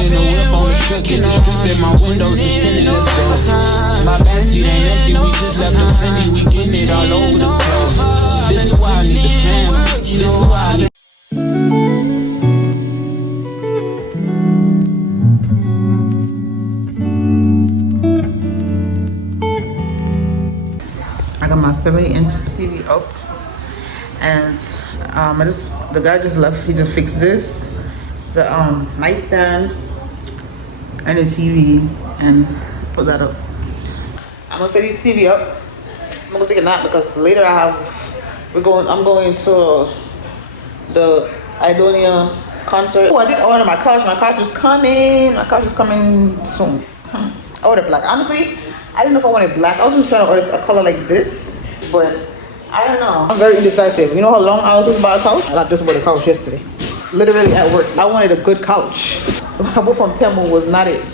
in the whip on the strip, get the strip in my windows is tinted, let's go. My backseat ain't empty, we just left the Fendi, we getting it all over the place. This is why I need the fam, this is why I need. I got my 70-inch TV up, and the guy just left. He just fixed this, the nightstand, and the TV, and put that up. I'm gonna set this TV up. I'm gonna take a nap because later I'm going to the Idonia concert. Oh, I did order my couch. My couch is coming. My couch is coming soon. I ordered black. Honestly, I didn't know if I wanted black. I was just trying to order a color like this, but I don't know. I'm very indecisive. You know how long I was to buy a couch? I just bought a couch yesterday. Literally at work. I wanted a good couch. I bought from Temu was not it.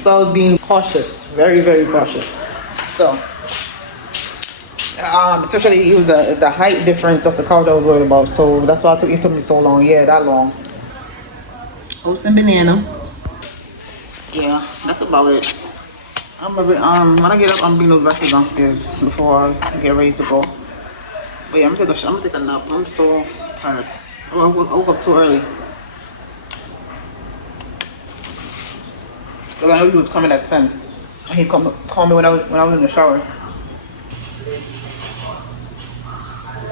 So I was being cautious. Very, very cautious. So, especially it was the height difference of the couch I was worried about. So that's why it took me so long. Yeah, that long. Oats and banana. Yeah, that's about it. When I get up, I'm bringing those veggies downstairs before I get ready to go. But yeah, I'm gonna take a nap. I'm so tired. I woke up too early. Cause I know he was coming at 10. And he called me when I was in the shower.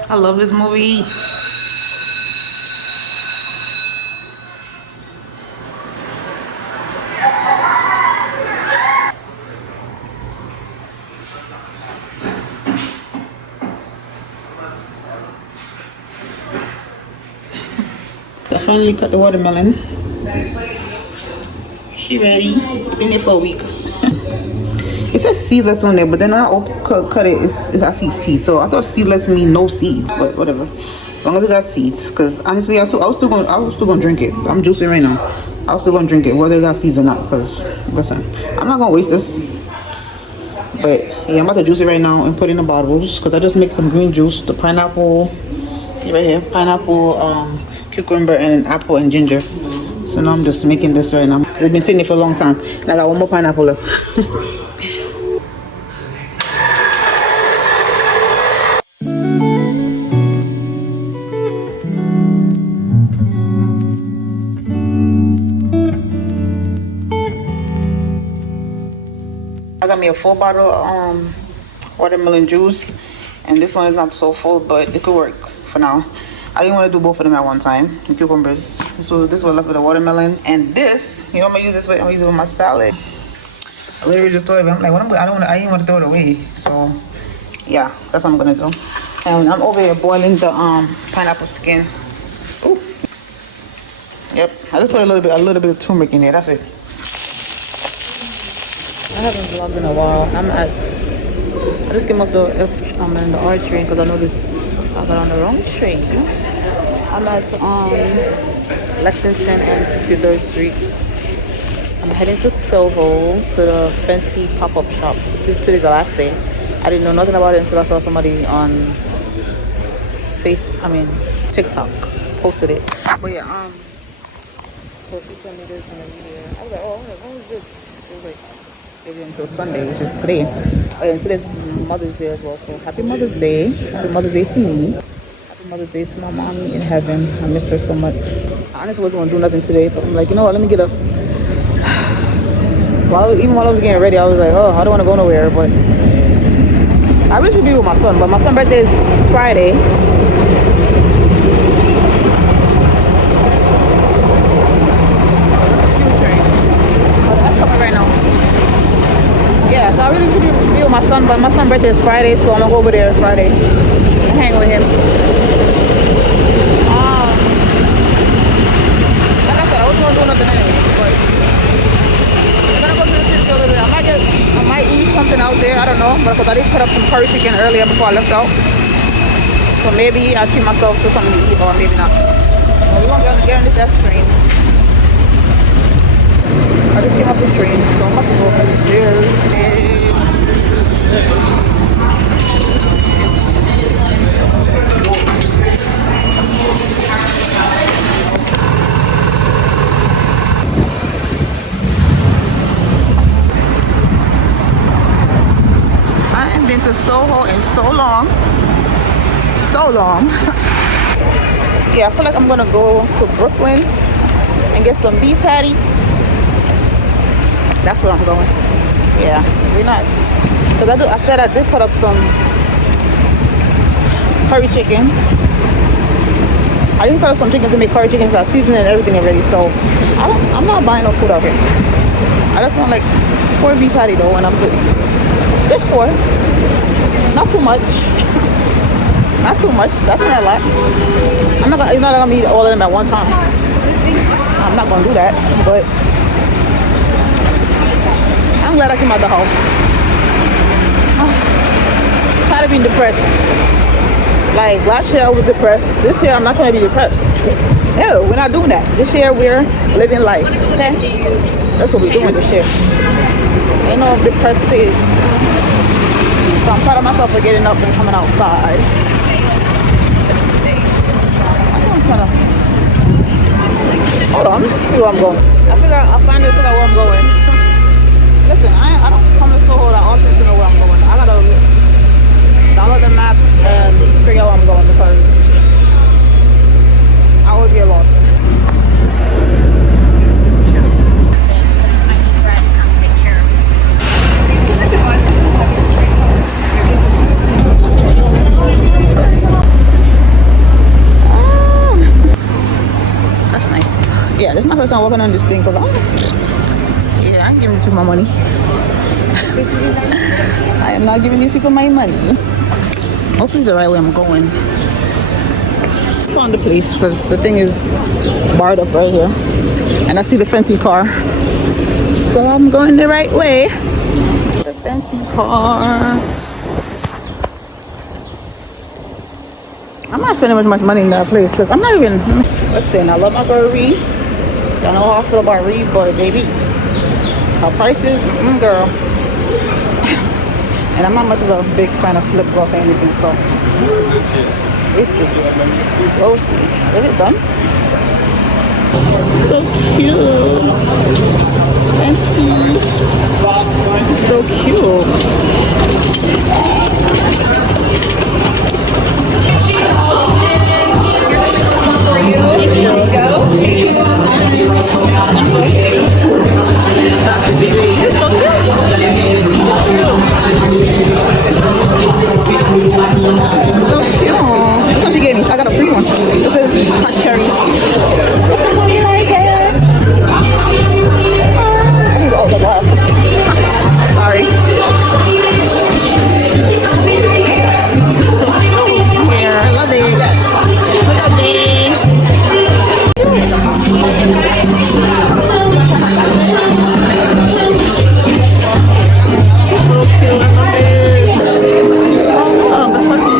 I love this movie. I finally cut the watermelon. She ready. Been there for a week. It says seedless on there, but then when I cut it, I see seeds. So I thought seedless mean no seeds, but whatever. As long as it got seeds, because honestly, I was still gonna drink it. I'm juicing right now. I was still gonna drink it, whether it got seeds or not. Because listen, I'm not gonna waste this. But yeah, I'm about to juice it right now and put it in the bottles. Because I just make some green juice, the pineapple, right here, pineapple, cucumber, and an apple and ginger. So now I'm just making this right now. It's been sitting there for a long time. And I got one more pineapple left. I got me a full bottle of watermelon juice. And this one is not so full, but it could work for now. I didn't want to do both of them at one time. The cucumbers. So this one left with the watermelon. And this, you know, I'm gonna use this with. I'm gonna use it with my salad. I literally just threw it. I'm like, what? I didn't want to throw it away. So yeah, that's what I'm gonna do. And I'm over here boiling the pineapple skin. Ooh. Yep. I just put a little bit of turmeric in there. That's it. I haven't vlogged in a while. I just came off the in the R train because I noticed I got on the wrong train. I'm at Lexington and 63rd Street. I'm heading to Soho to the Fenty pop-up shop. Today's the last day. I didn't know nothing about it until I saw somebody on TikTok posted it. But yeah, so she told me there's gonna be there. I was like, oh, when was this? It was like maybe until Sunday, which is today. Oh, yeah, and today's Mother's Day as well. So happy Mother's Day. Happy Mother's Day to me. Happy Mother's Day to my mommy in heaven. I miss her so much. I honestly wasn't gonna do nothing today, but I'm like, you know what? Let me get up. Even while I was getting ready, I was like, oh, I don't want to go nowhere. But I really should be with my son. But my son's birthday is Friday. Yeah, so I really should be with my son, but my son's birthday is Friday, so I'm gonna go over there Friday and hang with him. Like I said, I wasn't gonna do nothing anyway, but I'm gonna go to the city a little bit. I might eat something out there, I don't know, but because I did put up some curry chicken earlier before I left out. So maybe I'll treat myself to something to eat, or maybe not. But we're gonna get on this F train. I just came up the train, so I'm about to go upstairs. to Soho in so long. So long. Yeah, I feel like I'm gonna go to Brooklyn and get some beef patty. That's where I'm going. Yeah, we're not. Cause I said I did put up some curry chicken. I didn't put up some chicken to make curry chicken because I seasoned and everything already. So I'm not buying no food out here. I just want like 4 beef patty though, and I'm good. Just 4. Not too much. Not too much. That's not a lot. I'm not gonna. It's not like I'm gonna eat all of them at one time. I'm not gonna do that. But I'm glad I came out the house. Tired of being depressed. Like last year I was depressed. This year I'm not trying to be depressed. No, we're not doing that. This year we're living life. Okay? That's what we're doing this year. Ain't no depressed stage. So I'm proud of myself for getting up and coming outside. Hold on, let me see where I'm going. I finally figure out where I'm going. Listen, I don't come to Soho that often to know where I'm going. I gotta download the map and figure out where I'm going because I would get lost. That's nice. Yeah, this is my first time walking on this thing because I ain't giving these people my money. I am not giving these people my money. Hopefully it's the right way I'm going. Found the place because the thing is barred up right here. And I see the fancy car. So I'm going the right way. The fancy car. I'm not spending much money in that place because I'm not even. Listen, I love my girl Ree. Y'all know how I feel about Ree, but baby, her prices, girl. And I'm not much of a big fan of flip flops or anything, so let's see. We'll see. Is it done? So cute. Fancy. So cute. So cute. This one she gave me. I got a free one. This is hot cherry. This is what you like it. I think all the glass. Sorry. Here, I love it. Look at this. So cute. I love it. Oh, the fucking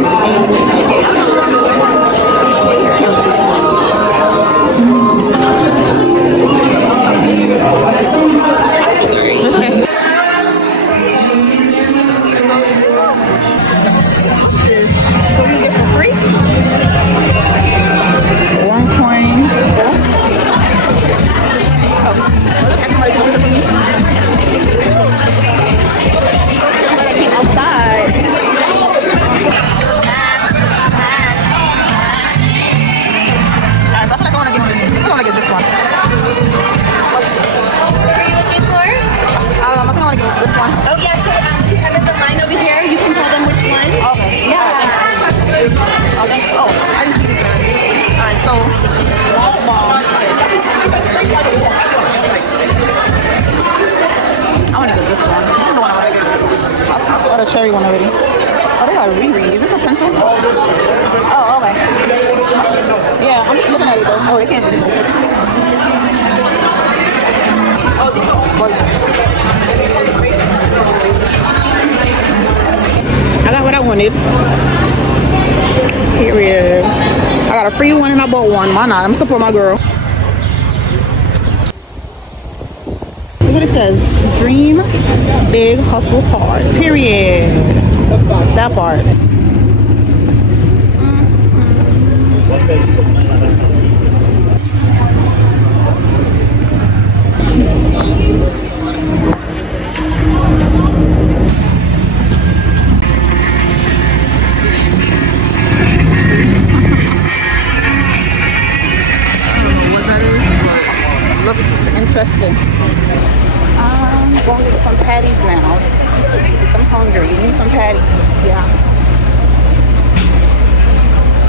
cherry one already. Oh, they got Riri. Is this a pencil? Oh, okay. Yeah, I'm just looking at it though. Oh, they can't do it. Oh, these are I got what I wanted. Period. I got a free one and I bought one. Why not? I'm support my girl. Look what it says. Dream big, hustle hard. Period. That part. interesting. I'm going to get some patties now. I'm hungry. Need some patties. Yeah.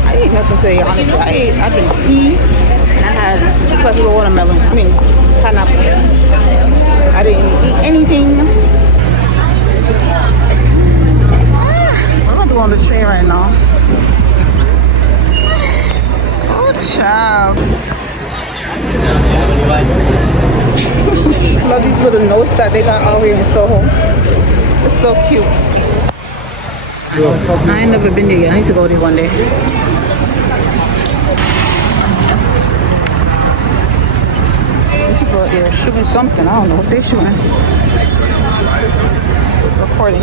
I ate nothing today, honestly. I drank tea and I had a slice of watermelon. I mean, pineapple. I didn't eat anything. I'm about to go on the train right now. Oh, child. Love these little notes that they got out here in Soho. It's so cute. I ain't never been there yet. I need to go there one day. These people out there shooting something. I don't know what they're shooting. Recording.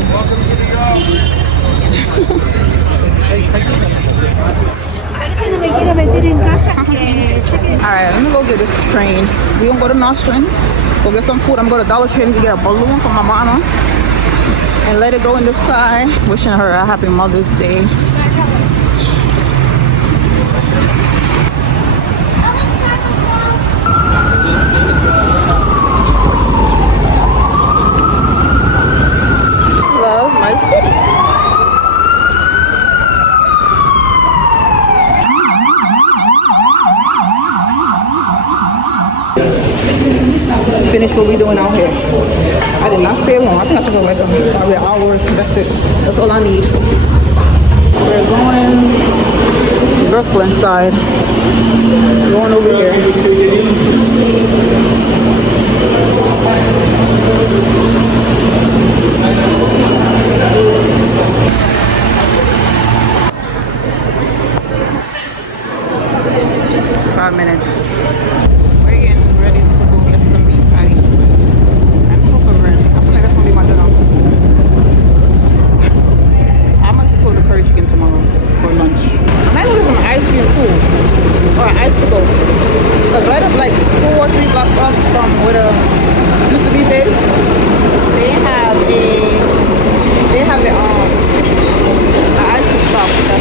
Alright, let me go get this train. We gonna go to Nostrand. Go get some food. I'm going to Dollar Tree and get a balloon for my mama and let it go in the sky. Wishing her a happy Mother's Day. Love my city. Finish what we doing out here. I did not stay long. I think I took like an hour. That's it. That's all I need. We're going Brooklyn side. Going over here. 5 minutes. We're getting ready to go get some beef patty and cocoa bread. I feel like that's gonna be my dinner. I'm going to cook the curry chicken tomorrow for lunch. I might go get some ice cream too, or ice to go. Cause right up like 2 or 3 blocks up from where the used to be big, they have the ice cream shop that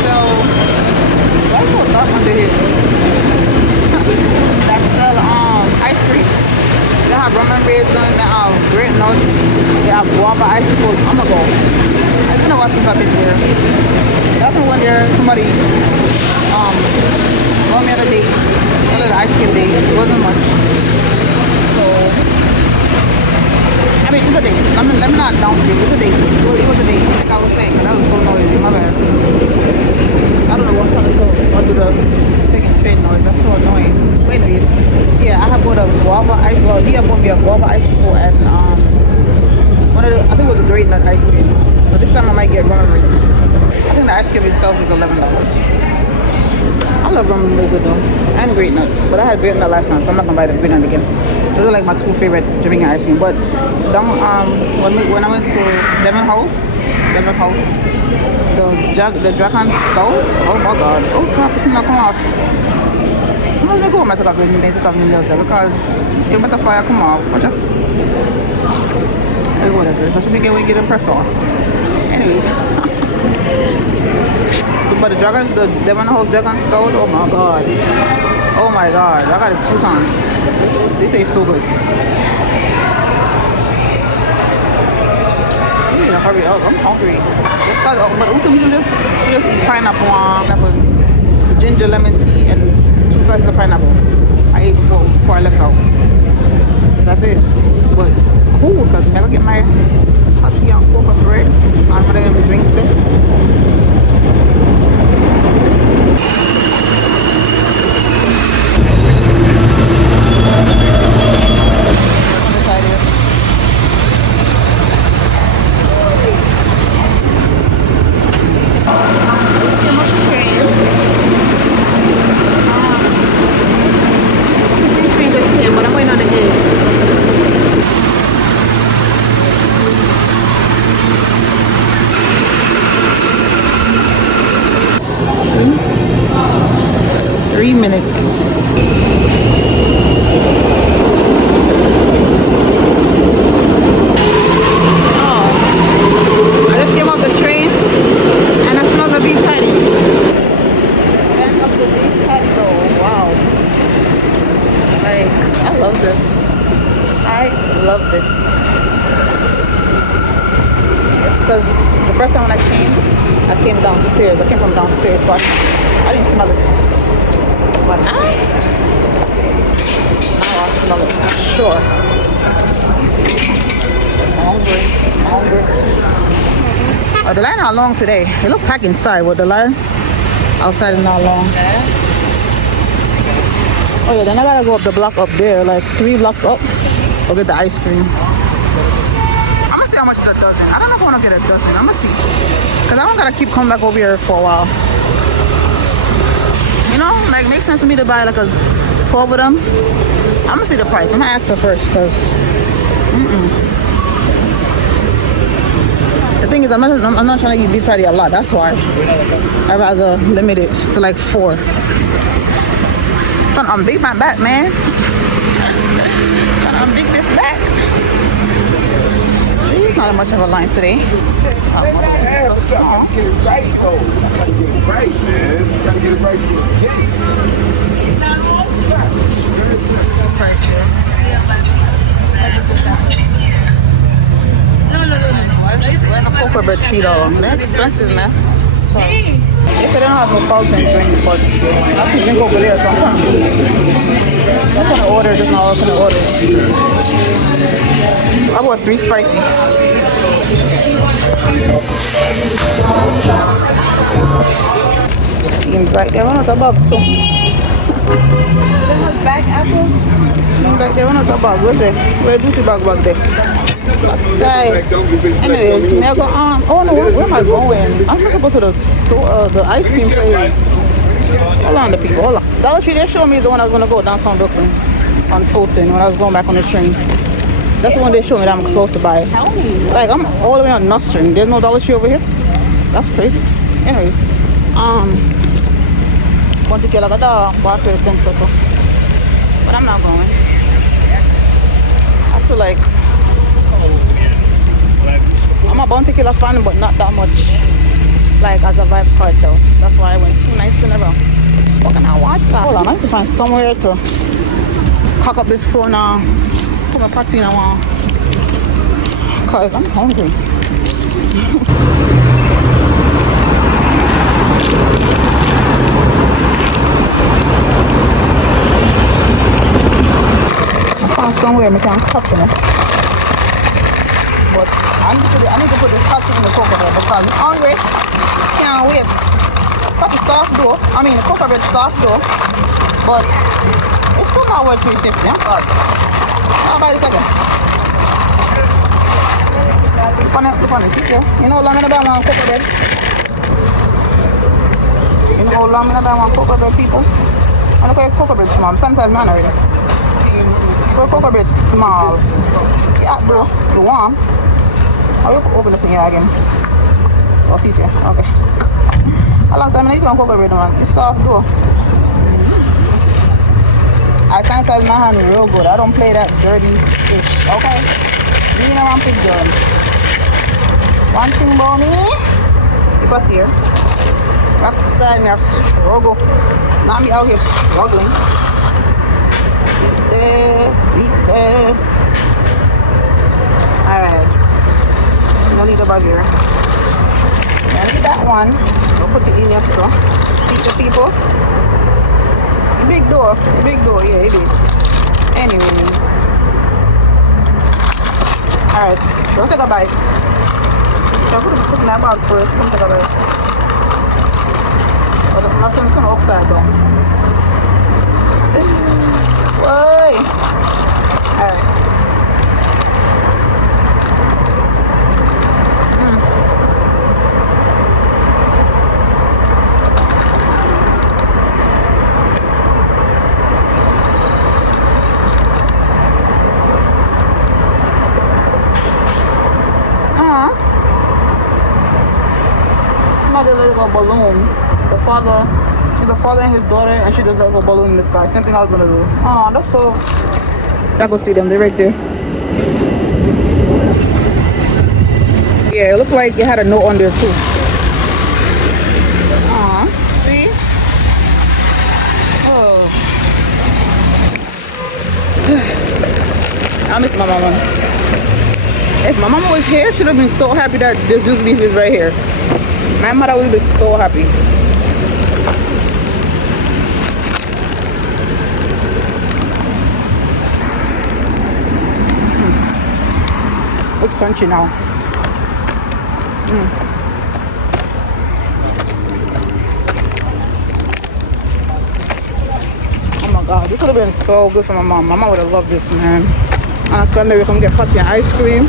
sells. Why is it so dark under here? That sell ice cream. They have rum and raisin, they have great nuts, they have guava icicles. I'm gonna go. I don't know what since I've been here. That's when there somebody brought me on a date. A little ice cream date. It wasn't much. So I mean it's a date. Let me not downplay. It's a date. It was a date. Like I was saying, that was so noisy, my bad. I don't know what kind of go under the freaking train noise. That's so annoying. But anyways, yeah, I have bought a guava ice. Well, he had bought me a guava icicle and one of the, I think it was a great nut ice cream. So this time I might get rum and raisin. I think the ice cream itself is $11. I love rum and raisin though, and great nut. But I had great nut last time, so I'm not gonna buy the great nut again. Those are like my 2 favorite Jamaican ice cream. But when I went to Lemon House, the Dragon Stout. Oh my god. Oh crap, it's not come off. I'm gonna go and take off the nails because it might fire come off. Watch out. It's whatever. That's what we get when you get a press on. Anyways. So but the Lemon House Dragon Stout, oh my god. Oh my god. I got it 2 times. It tastes so good. Hurry up, I'm hungry. But we can just eat pineapple, ginger lemon tea, and 2 slices of pineapple. I ate before I left out. That's it. But it's cool because I'm gonna get my hot tea and cocoa bread and one of them drinks there. like, I love this. I love this. It's because the first time when I came downstairs. I came from downstairs, so I didn't smell it. But now I smell it, I'm sure. I'm hungry. Oh, the line not long today. It look packed inside, but the line outside is not long. Oh yeah, then I gotta go up the block up there, like 3 blocks up. Go get the ice cream. I'm gonna see how much is a dozen. I don't know if I wanna get a dozen. I'm gonna see. Cause I don't gotta keep coming back over here for a while. You know, like makes sense to me to buy like a 12 of them. I'm gonna see the price. I'm gonna ask her first, cause the thing is, I'm not trying to eat beef patty a lot. That's why I rather limit it to like 4. Trying to unbig my back, man. Trying to unbig this back. See, not much of a line today. When the cocoa bread Cheeto, they're expensive, man. So, if they don't have no fountain drink, but I can drink over there, so I'm trying to order, just now I'm gonna order. I bought 3 spicy. Seems like they want a bag too. Bag apples? Seems like they want a bag. Where's it? Where do you see bag there? Anyways, may I go on? Oh no, where am I going? I'm supposed to go to the store, the ice cream place. Hold on, the people, hold on. Dollar Tree, they showed me the one I was gonna go downtown Brooklyn on Fulton when I was going back on the train. That's the one they showed me that I'm supposed to buy. Like I'm all the way on Nostrand. There's no Dollar Tree over here. That's crazy. Anyways, want to get like a dog, but I'm not going. I feel like I'm a Bounty Killer fan, but not that much like as a Vybz Kartel. That's why I went 2 nights in a row. What can I watch? Hold on, I need to find somewhere to cock up this phone now. Put my party in a while. Cause I'm hungry. I found somewhere I can cook, you know. But I need to put this coffee in the cocoa bread because I'm hungry. Can't wait. Coffee soft dough. I mean the cocoa bread soft dough. But it's still not worth $3.50. I'm sorry. I'll buy this again. Look on it. You know how long I'm gonna buy one cocoa bread? You know how long I'm gonna buy one cocoa bread, people? I look at cocoa bread small. I'm sometimes man already. Cocoa bread small. Yeah, bro. You warm? Oh, you can open this in here again. Oh, see it here. Okay. A long time I need one cocoa bread, man. It's soft though. I sanitize my hand real good. I don't play that dirty shit. Okay? Me and I'm big girl. One thing about me, you got here. Outside me, I struggle. Now me out here struggling. Sleep there. Alright. No need a bag here. I need that one. I'll put it in here so. Feed the people. The big door. Yeah, it is. Anyway. Alright. Don't take a bite. So I'm going to put in that bag first. Don't take a bite. But I'm not going to upside down. Whoa! Alright. A balloon. She's the father and his daughter, and she does like a balloon in the sky. Same thing I was gonna do. Oh, that's so. I go see them. They're right there. Yeah, it looked like it had a note on there too. See? Oh. I miss my mama. If my mama was here, she'd have been so happy that this juice beef is right here. My mother would have been so happy. It's crunchy now. Oh my god, this would have been so good for my mom. My mom would have loved this, man. On a Sunday, we come get patty and ice cream.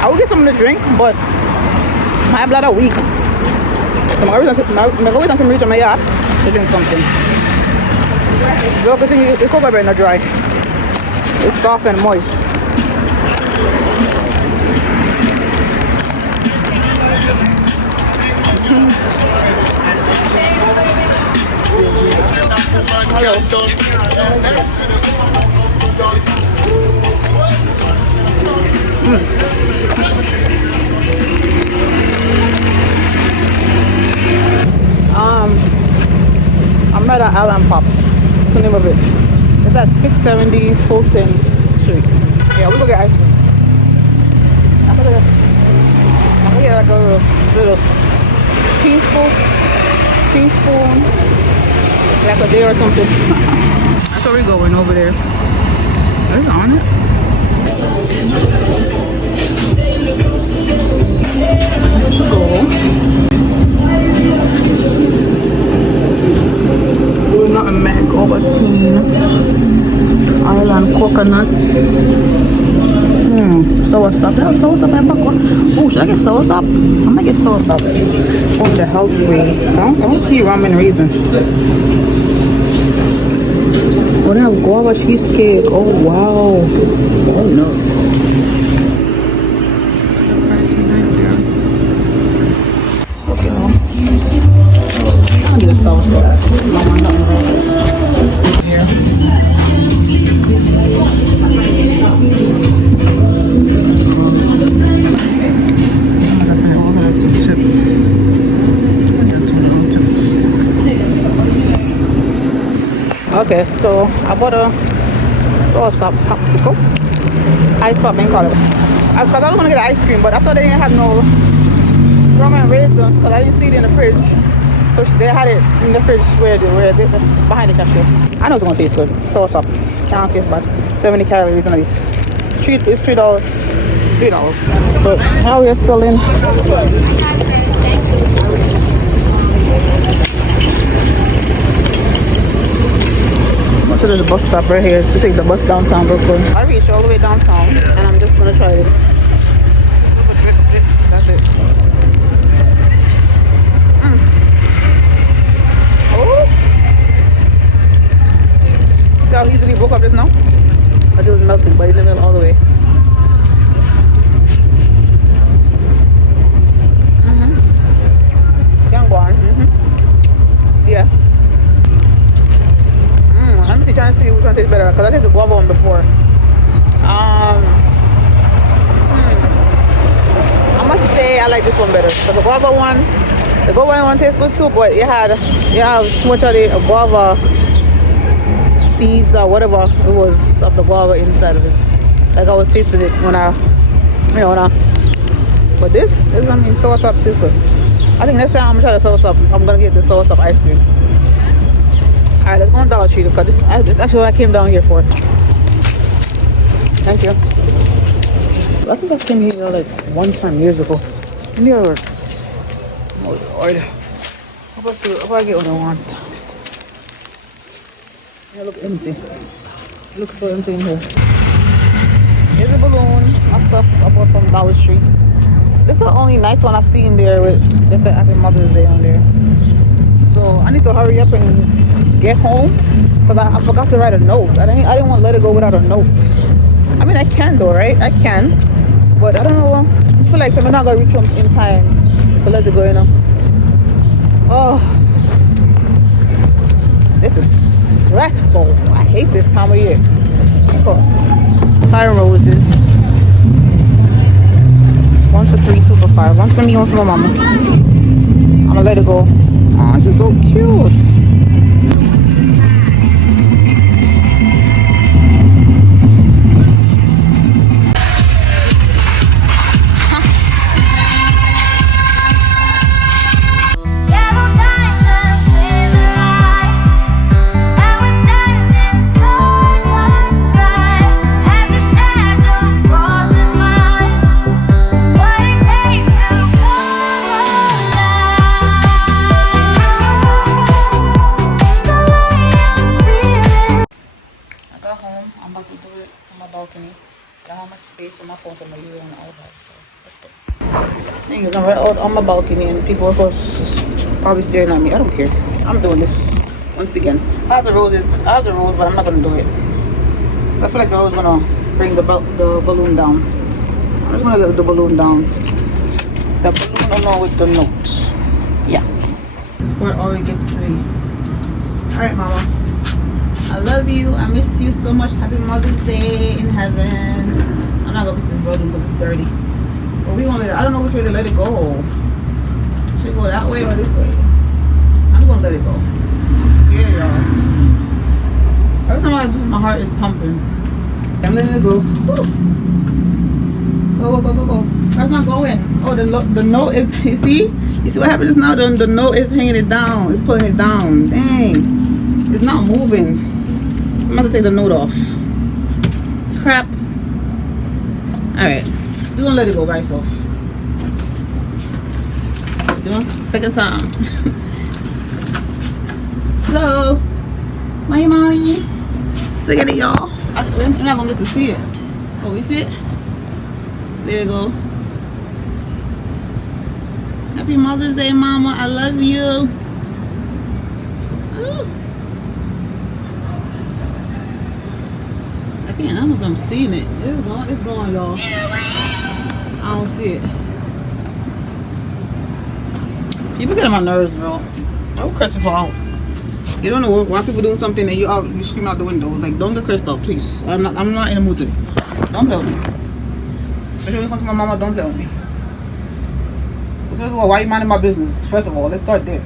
I will get something to drink, but my bladder weak. So I'm going to wait until I reach my yacht to drink something. The other thing is the cocoa better not dry. It's soft and moist. I'm at Allen Pops. What's the name of it? It's at 670 Fulton Street. Yeah, we'll go get ice cream. I'm gonna get like a little teaspoon, like a day or something. That's where we're going over there. It's on it. Let's go. Nothing Mac Ovaltine Island coconuts. Soursop. Yeah, soursop and back. Oh, should I get soursop? I'm gonna get soursop. Oh, the health way. I don't see ramen raisins. Oh, they have guava cheesecake. Oh wow. Oh no. I'll get a soursop. Here. Okay, so I bought a sauce-up popsicle. Ice pop, and call it. Because I was going to get ice cream, but I thought they didn't have no rum and raisin because I didn't see it in the fridge. So they had it in the fridge behind the cashier. I know it's gonna taste good. Sauce up. Can't taste bad. 70 calories and it's $3. But now we're selling. What's the bus stop right here to take the bus downtown Brooklyn. I reached all the way downtown and I'm just gonna try it. That's it. See how easily broke up just now? But it was melting, but it didn't melt all the way. Can go on. Yeah. Let me see, trying to see which one tastes better because I tasted the guava one before. I must say I like this one better. But the guava one tastes good too, but you have too much of the guava seeds or whatever it was of the guava inside of it. Like I was tasting it when but this I mean soursop tastes good. I think next time I'm gonna try the soursop, I'm gonna get the soursop ice cream. Alright, let's go on Dollar Tree because this is actually what I came down here for. Thank you. I think I came here like one time years ago. Oh Lord. Hope I get what I want. It looks empty. It looks so empty in here. Here's a balloon and stuff I bought from Dollar Tree. This is the only nice one I've seen there with they said Happy Mother's Day on there. So I need to hurry up and get home because I forgot to write a note. I didn't want to let it go without a note. I mean I can though, right? I can. But I don't know. I feel like I'm not gonna reach home in time to let it go, you know. Oh, this is stressful. I hate this time of year. Of course. 5 roses. 1 for 3, 2 for 5. 1 for me, 1 for my mama. I'm gonna let it go. Oh, this is so cute. My phone, so I'm gonna use it on the iPad. So let's go. Thing is, I'm right out on my balcony, and people are probably staring at me. I don't care. I'm doing this once again. I have the roses, but I'm not gonna do it. I feel like the rose is gonna bring the balloon down. I'm just gonna let the balloon down. The balloon along with the note. Yeah. This part already gets to me. All right, Mama. I love you. I miss you so much. Happy Mother's Day in heaven. I'm not gonna be this building because it's dirty. But we gonna I don't know which way to let it go. Should it go that way or this way? I'm gonna let it go. I'm scared, y'all. Every time I do this, my heart is pumping. I'm letting it go. Woo. Go. That's not going. Oh, the note is, you see what happens now? The note is hanging it down. It's pulling it down. Dang. It's not moving. I'm about to take the note off. Crap. Alright, we're gonna let it go by itself. Doing second time. Hello. My mommy. Look at it, y'all. We're not gonna get to see it. Oh, we see it? There you go. Happy Mother's Day, Mama. I love you. Ooh. I don't know if I'm seeing it. It's going, y'all. I don't see it. People get on my nerves, bro. Don't curse people out. You don't know why people doing something and you scream out the window. Like, don't get cursed out, please. I'm not in the mood today. Don't play with me. Especially when you come to my mama, don't play with me. First of all, why are you minding my business? First of all, let's start there.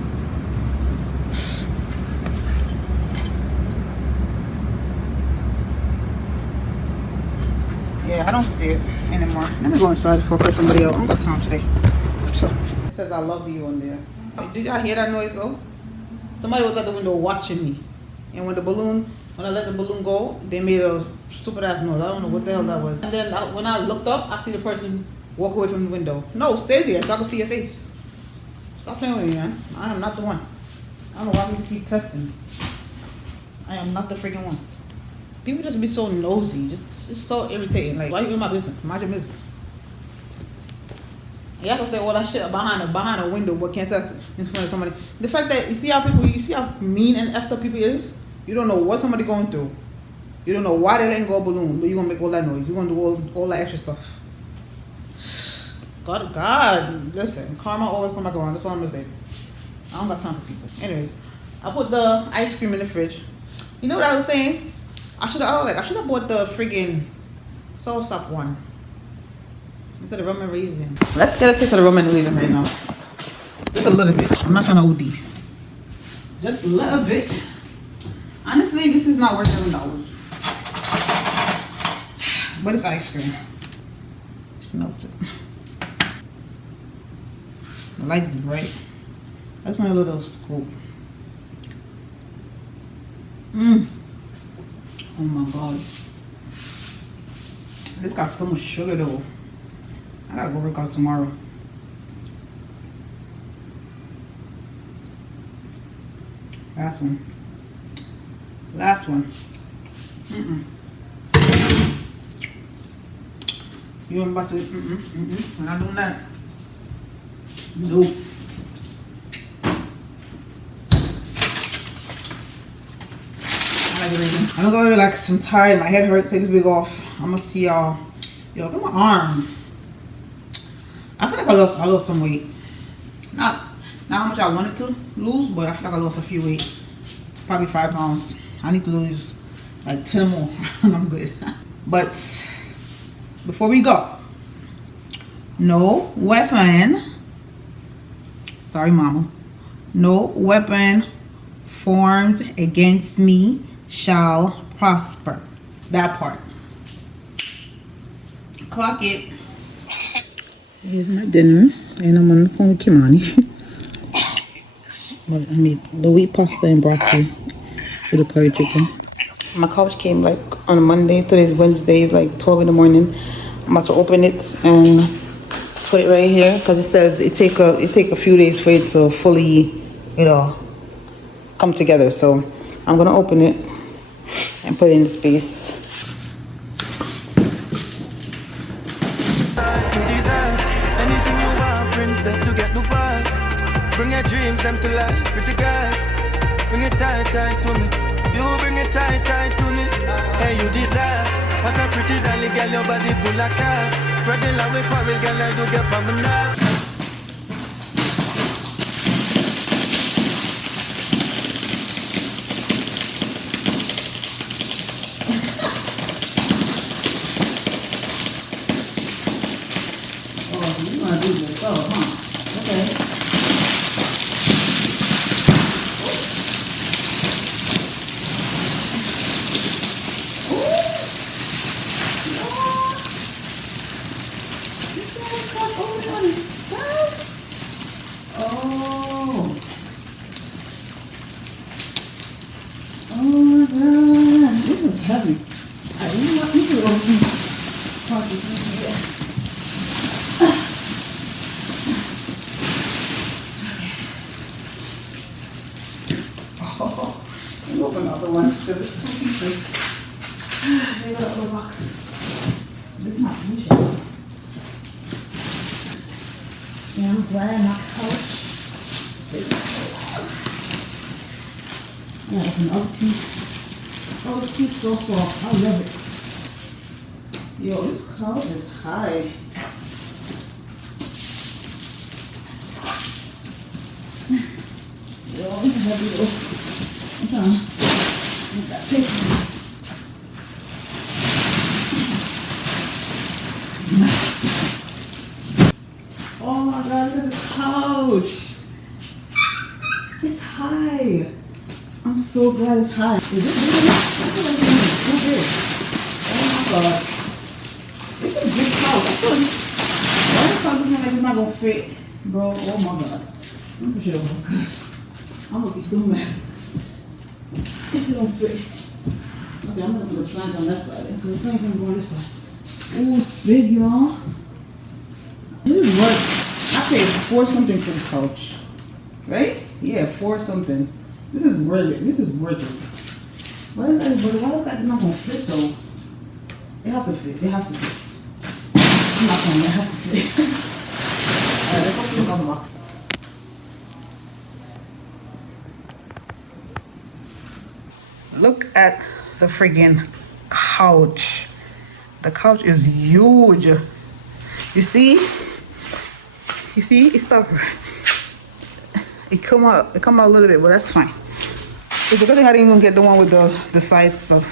Yeah, I don't see it anymore. Let me go inside before I put somebody out. I don't got time today. So, it says I love you on there. Did y'all hear that noise though? Somebody was at the window watching me. And when I let the balloon go, they made a stupid ass noise. I don't know what the hell that was. And then when I looked up, I see the person walk away from the window. No, stay there so I can see your face. Stop playing with me, man. I am not the one. I don't know why people keep testing. I am not the freaking one. People just be so nosy. It's so irritating. Like, why are you in my business? Mind your business. Y'all can say all that shit behind a window, but can't say in front of somebody. The fact that you see how mean and effed up people is. You don't know what somebody going through. You don't know why they're letting go of a balloon, but you gonna make all that noise. You gonna do all that extra stuff. God, listen, karma always come back around. That's all I'm gonna say. I don't got time for people. Anyways, I put the ice cream in the fridge. You know what I was saying? I should have bought the friggin' Soursop one instead of rum and raisin. Let's get a taste of the rum and raisin right now. Just a little bit. I'm not trying to OD. Just a little bit. Honestly, this is not worth $7. But it's ice cream. It's melted. The light's bright. That's my little scoop. Oh my god. This got so much sugar though. I gotta go work out tomorrow. Last one. You ain't about to we're not doing that. Nope. I'm gonna go relax. I'm tired. My head hurts. Take this wig off. I'm gonna see y'all. Yo, look at my arm. I feel like I lost some weight. Not how much I wanted to lose, but I feel like I lost a few weight. Probably 5 pounds. I need to lose like 10 more and I'm good. But before we go, no weapon. Sorry, mama. No weapon formed against me shall prosper. That part. Clock it. Here's my dinner, and I'm on the phone with Kimani. But I made the wheat pasta and broccoli with the curry chicken. My couch came like on a Monday. Today's Wednesday, like 12 in the morning. I'm about to open it and put it right here because it says it take a few days for it to fully, come together. So I'm gonna open it and put it in the space. Bring your dreams them to life, pretty girl. Bring it tight, tight to me. You bring it tight, tight to me. Hey, you deserve what a pretty dolly girl, your body full of curves. Spread the love with quarrel, girl, I do get from my nerve. Oh, you wanna do this? Oh, huh? Okay. Heavy. I really want you to go oh, let me open another one because it's 2 pieces. They got the box. This is not finished. Yeah, I'm glad my couch. Yeah, open another piece. Oh, this piece is so soft. I love it. Yo, this couch is high. Yo, this is heavy though. Okay. Get that paper. Oh my god, look at this couch. It's high. I'm so glad it's high. Is it big enough? I feel like it's too big. Oh my god. It's a big couch. I feel like why is couch looking like it's not gonna fit? Bro, oh my god. I'm gonna push it over because I'm gonna be so mad if it don't fit. Okay, I'm gonna put a plank on that side because the plank can go on this side. Ooh, it's big, y'all. This is worth. I paid $4 something for this couch. Right? Yeah, $4 something. This is worth it. This is worth it. Why is that not gonna fit though? They have to fit. They have to fit. I'm not going. They have to fit. Alright, let's open another box. Look at the friggin' couch. The couch is huge. You see? You see? It's not. It come out a little bit, but that's fine. It's a good thing I didn't even get the one with the side stuff,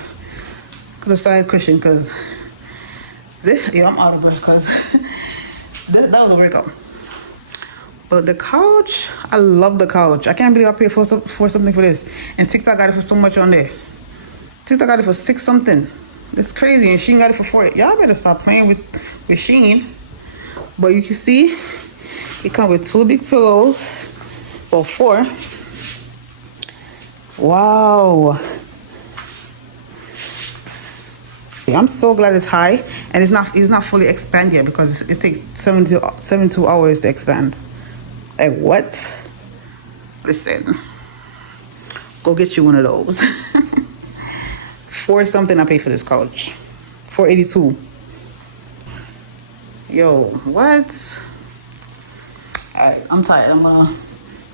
the side cushion, because this, yeah, I'm out of breath because that was a workout. But the couch, I love the couch. I can't believe I paid for something for this. And TikTok got it for so much on there. TikTok got it for $6 something. It's crazy, and Shein got it for $4. Y'all better stop playing with Shein. But you can see, it comes with 2 big pillows. Well, 4. Wow. I'm so glad it's high, and it's not fully expanded yet because it takes 72 hours to expand. Like what? Listen, go get you one of those. $4 something I paid for this couch. $4.82. Yo, what? Alright, I'm tired. I'm gonna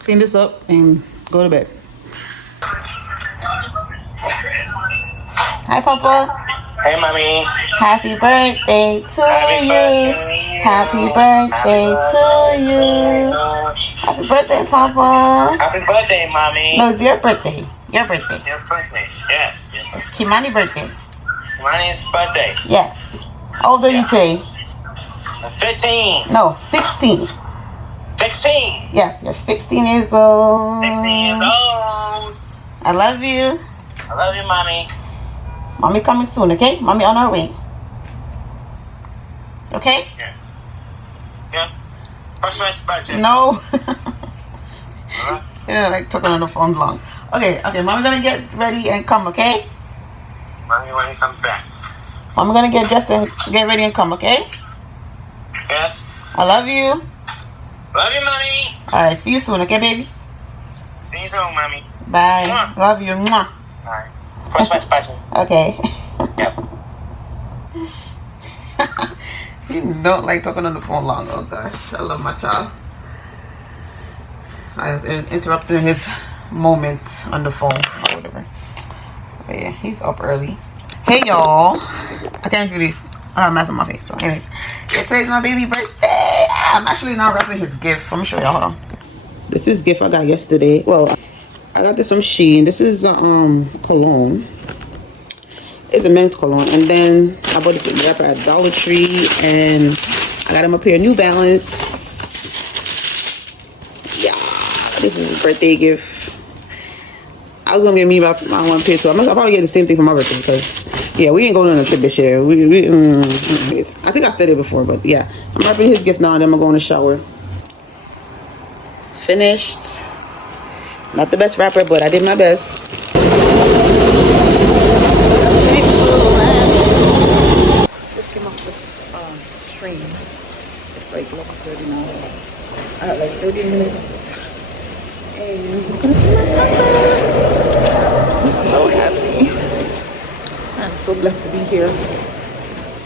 clean this up and go to bed. Hi, Papa. Hey, Mommy. Happy birthday to you. Happy birthday to you. Happy birthday, Papa. Happy birthday, Mommy. No, it's your birthday. Your birthday. Your birthday. Yes. It's Kimani's birthday. Kimani's birthday. Yes. How old are you today? 15. No, 16. 16. 16. Yes, you're 16 years old. 16 years old. I love you. I love you, mommy. Mommy coming soon, okay? Mommy on our way. Okay? Yeah. First match budget. No. Huh? Yeah, like talking on the phone long. Okay, mommy gonna get ready and come, okay? Mommy, when he comes back. Mommy gonna get dressed and get ready and come, okay? Yes. I love you. Love you, mommy. Alright, see you soon, okay, baby? See you soon, mommy. Bye. Mwah. Love you. Mwah. Alright. First match budget. Okay. Yep. He don't like talking on the phone long. Oh gosh, I love my child. I was interrupting his moment on the phone or whatever. But yeah, he's up early. Hey y'all, I can't do this. I have a mask on my face. So anyways, today's my baby birthday. I'm actually now wrapping his gift. Let me show y'all. Hold on. This is gift I got yesterday. Well, I got this from Shein. This is cologne. It's a men's cologne. And then I bought this wrapper at Dollar Tree, and I got him a pair of New Balance. Yeah, this is his birthday gift. I was gonna get me my one pair too. I'll probably get the same thing for my birthday because yeah, we ain't going on a trip this year. I think I said it before, but yeah, I'm wrapping his gift now, and then I'm gonna go in the shower. Finished. Not the best wrapper, but I did my best. Just came off the train. It's like 11:30 now. I had like 30 minutes. And I'm gonna see my papa. I'm so happy. I'm so blessed to be here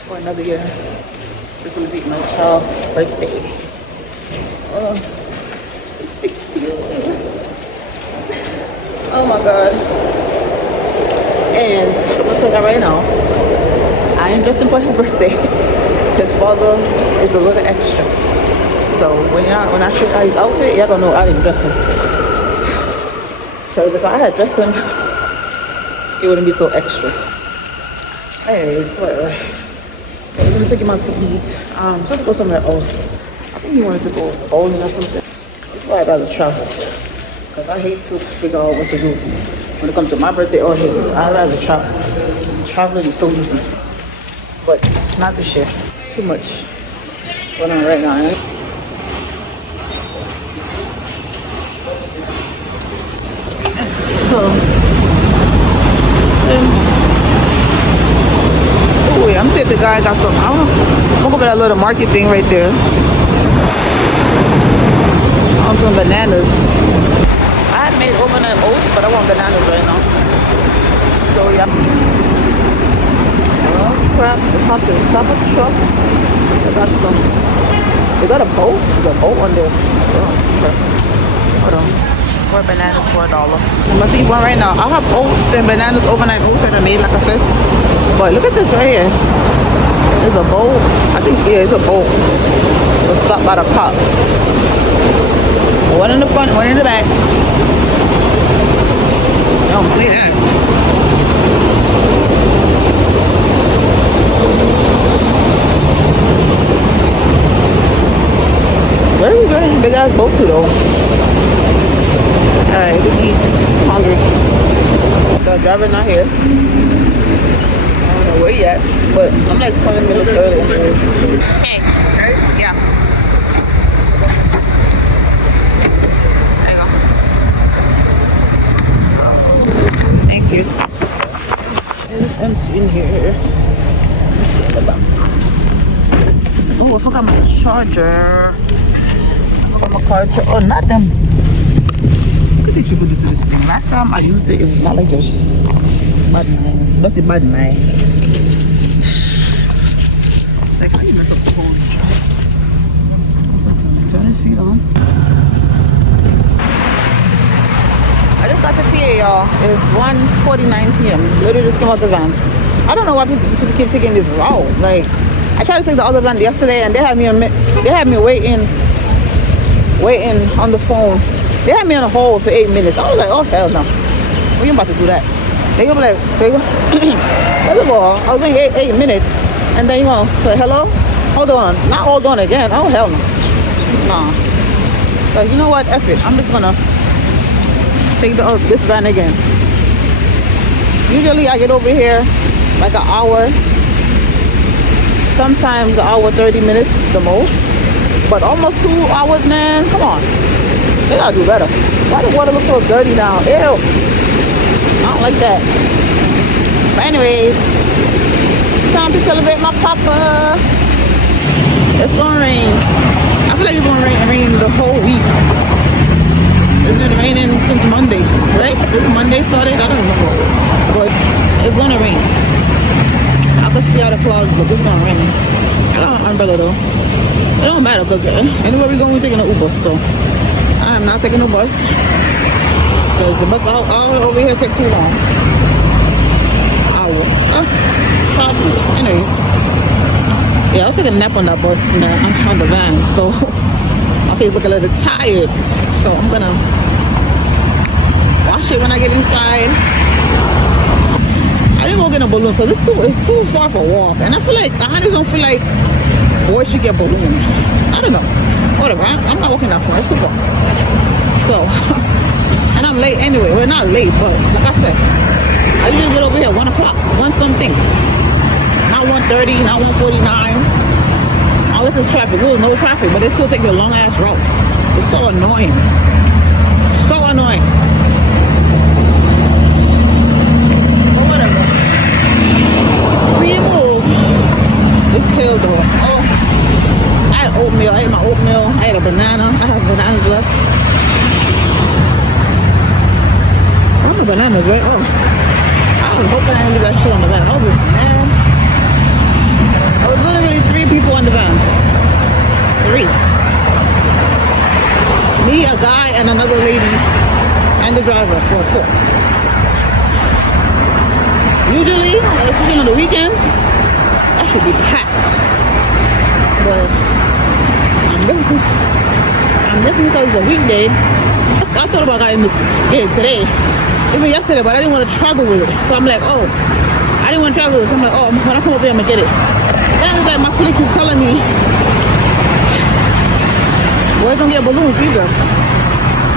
for another year. This will be my child's birthday. Oh, it's 16. Oh my God. And I'm gonna tell you right now, I ain't dressing for his birthday. His father is a little extra. So when I show you his outfit, y'all gonna know I didn't dress him. Because if I had dressed him, it wouldn't be so extra. Anyways, whatever. Okay, we're gonna take him out to eat. Supposed to go somewhere else. I think he wanted to go bowling or something. That's why I'd rather travel. Because I hate to figure out what to do when it comes to my birthday or his. I'd rather travel. Traveling is so easy. But not this year. It's too much going on right now. So, oh wait, I'm seeing the guy got some. I'm gonna go for that little market thing right there. I want some bananas. I had made overnight oats, but I want bananas right now. So yeah. Well, crap, the top is stop at the shop. I got some. Is that a boat? There's a boat on there. Oh, crap. Hold on. 4 bananas for $1. I'm gonna see one right now. I have oats and bananas, overnight oats that are made, like I said. But look at this right here. There's a boat. I think, yeah, it's a boat. It's stopped by the cops. One in the front, one in the back. Don't play that. Where are we going? Big ass boat too, though. Alright, we eat. I'm hungry. The driver not here. I don't know where he at, but I'm like 20 minutes early. Hey, yeah. There you go. Thank you. It's empty in here. Let me see in the back. Oh, I forgot my charger. Oh, not them. Look at these people do to this thing. Last time I used it, it was not like this. Bad man. Not the bad man. Like, how do you mess up the whole track? Turn his feet on. I just got to PA, y'all. It's 1:49 p.m. Literally just came out the van. I don't know why people keep taking this route. Like, I tried to take the other van yesterday, and they had me waiting on the phone. They had me on a hold for 8 minutes. I was like, oh hell no. We ain't about to do that. They go like, first of all, I was waiting 8 minutes, and then you go, say hello? Hold on. Not hold on again. Oh hell no. Nah. So you know what? F it. I'm just gonna take this van again. Usually I get over here like an hour, sometimes an hour 30 minutes the most, but almost 2 hours, man. Come on, they gotta do better. Why the water look so dirty now? Ew, I don't like that. But anyways, time to celebrate my papa. It's gonna rain. I feel like it's gonna rain the whole week. It's been raining since Monday, right? This Monday started, I don't know, but it's gonna rain. I can see how the clouds look. It's gonna rain. I got an umbrella though. It don't matter because anywhere we go, we're taking an Uber. So I am not taking no bus because the bus all over here take too long. Hour. Probably. Anyway. Yeah, I was taking a nap on that bus on the van, so my face look a little tired. So I'm gonna wash it when I get inside. I didn't go get a balloon because it's too far for a walk, and I feel like I just don't feel like boys should get balloons. I don't know. Whatever. I'm not walking that far. It's too far. So, and I'm late anyway. Well, not late, but like I said, I usually get over here 1 o'clock, 1 something. Not 1:30, not 1:49. Unless it's traffic. Well, no traffic, but they still take the long ass route. It's so annoying. So annoying. But whatever. We move. This hill though. Oh, I had oatmeal. I ate my oatmeal. I had a banana. I have bananas left. I have bananas, right? Oh. I was hoping I didn't leave that shit on the van. Oh, man. There was literally 3 people in the van. 3. Me, a guy, and another lady, and the driver for 4. Usually, especially on the weekends, that should be packed. But I'm missing because it's a weekday. I thought about getting this today, even yesterday, but I didn't want to travel with it. So I'm like, oh, I didn't want to travel with it. So I'm like, oh, when I come over here, I'm gonna get it. Then it's like my colleague keeps telling me, boys don't get balloons either.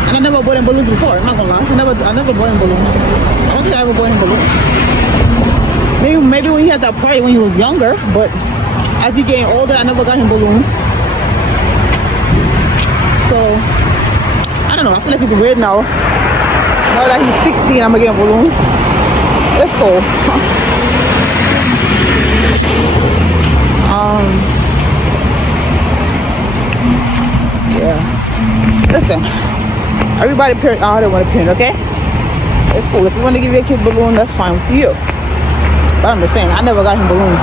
And I never bought him balloons before. I'm not gonna lie. I never bought him balloons. I don't think I ever bought him balloons. Maybe when he had that party when he was younger, but as he getting older, I never got him balloons. So I don't know. I feel like it's weird now. Now that he's 16, I'm gonna get him balloons. Let's go. Yeah. Listen, everybody parent out there want to parent, okay? It's cool. If you want to give your kid balloon, that's fine with you. But I'm just saying, I never got him balloons.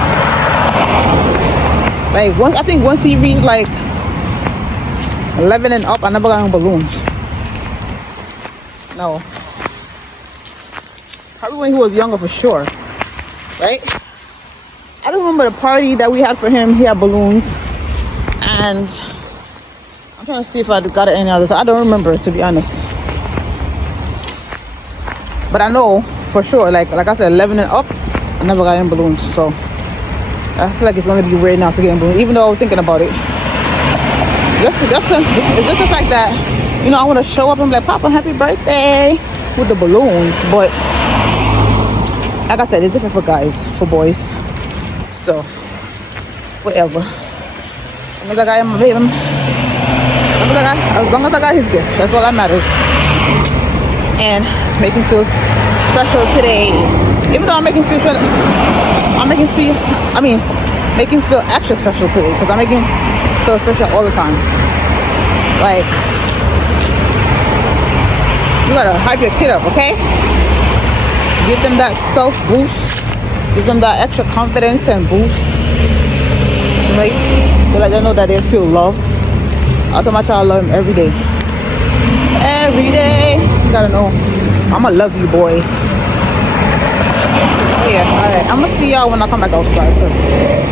Like I think once he reached like 11 and up, I never got him balloons. No. Probably when he was younger for sure, right? I remember the party that we had for him. He had balloons, and I'm trying to see if I got it any other. I don't remember, to be honest. But I know for sure, like I said, 11 and up, I never got him balloons. So I feel like it's gonna be weird now to get him balloons, even though I was thinking about it. It's just the fact that, you know, I want to show up and be like, Papa, happy birthday, with the balloons. But like I said, it's different for guys, for boys. So whatever. As long as I got his gift, that's all that matters. And make him feel special today. Even though make him feel extra special today, because I make him feel special all the time. Like, you gotta hype your kid up, okay? Give them that self boost. Give them that extra confidence and boost. Like, to let them know that they feel loved. I tell my child I love him every day. Every day. You gotta know, I'ma love you, boy. Yeah, alright. I'm gonna see y'all when I come back outside, because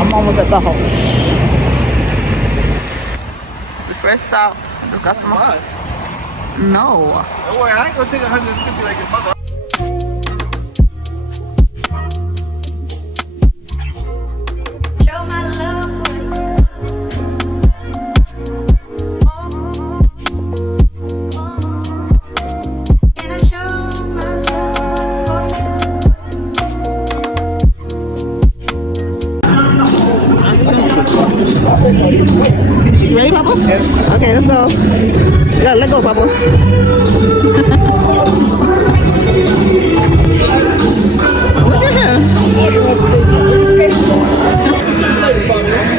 I'm almost at the house. The first stop, just got some more. No. Don't worry, I ain't gonna take 150 like your mother. Let go, Bubble. Look at him.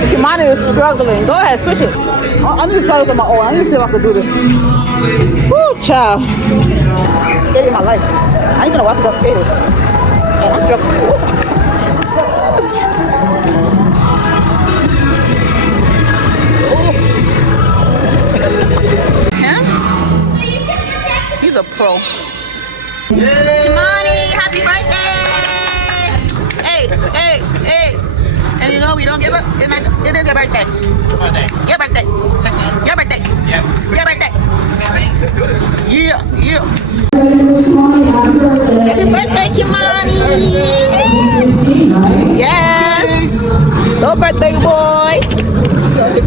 Kimani is struggling. Go ahead, switch it. I need to try this on my own. I need to see if I can do this. Woo, child. Skating my life. I ain't gonna watch it just skating. And I'm struggling. Him? He's a pro. Kimani, happy birthday! Hey, hey, hey. And you know we don't give up. It is your birthday. Your birthday. Your birthday. Yeah. Your birthday. Let's do this. Yeah, yeah. Happy birthday, Kimani! Yes! Little birthday boy!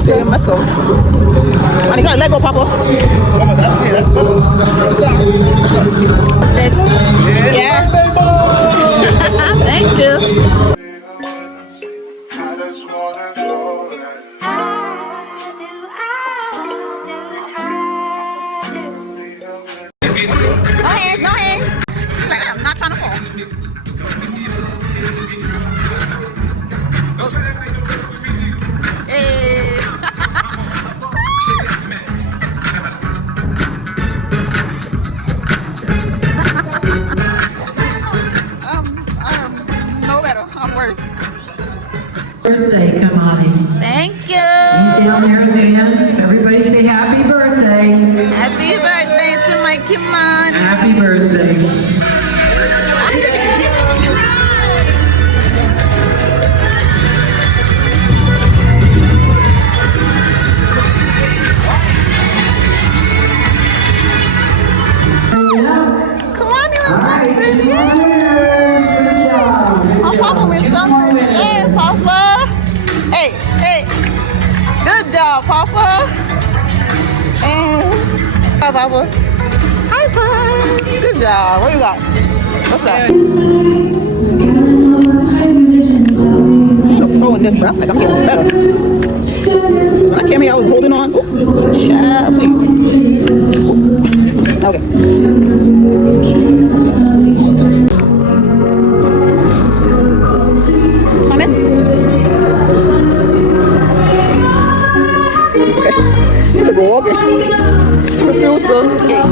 Damn, let's go. Oh, you got a Lego, Papa. Yeah. Thank you. Go ahead, go ahead. He's like, I'm not trying to fall. Hey. I'm no better. I'm worse. Birthday, Kimani. Thank you. Down there at the end, everybody say happy birthday. Happy birthday to my Kimani. Happy birthday. Come on, you want something? Yeah. Oh, Papa went something. Hey, Papa. Hey, hey. Good job, Papa. And hi, Papa. High five. Good job. What you got? What's that? I'm throwing this, but I feel like I'm getting better. When I came here, I was holding on. Ooh, child, please. Okay. Come in. Okay. You can go walking. Refuse to skate.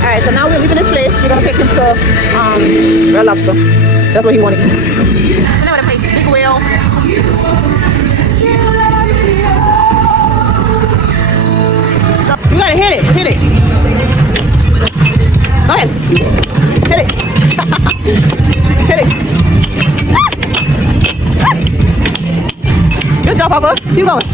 Alright, so now we're leaving this place. We're gonna take him to Red Lobster. That's what he wanted. You know what the place? Big wheel. So, you gotta hit it. Hit it. Go ahead. Hit it. Hit it. Good job, Papa. Keep going.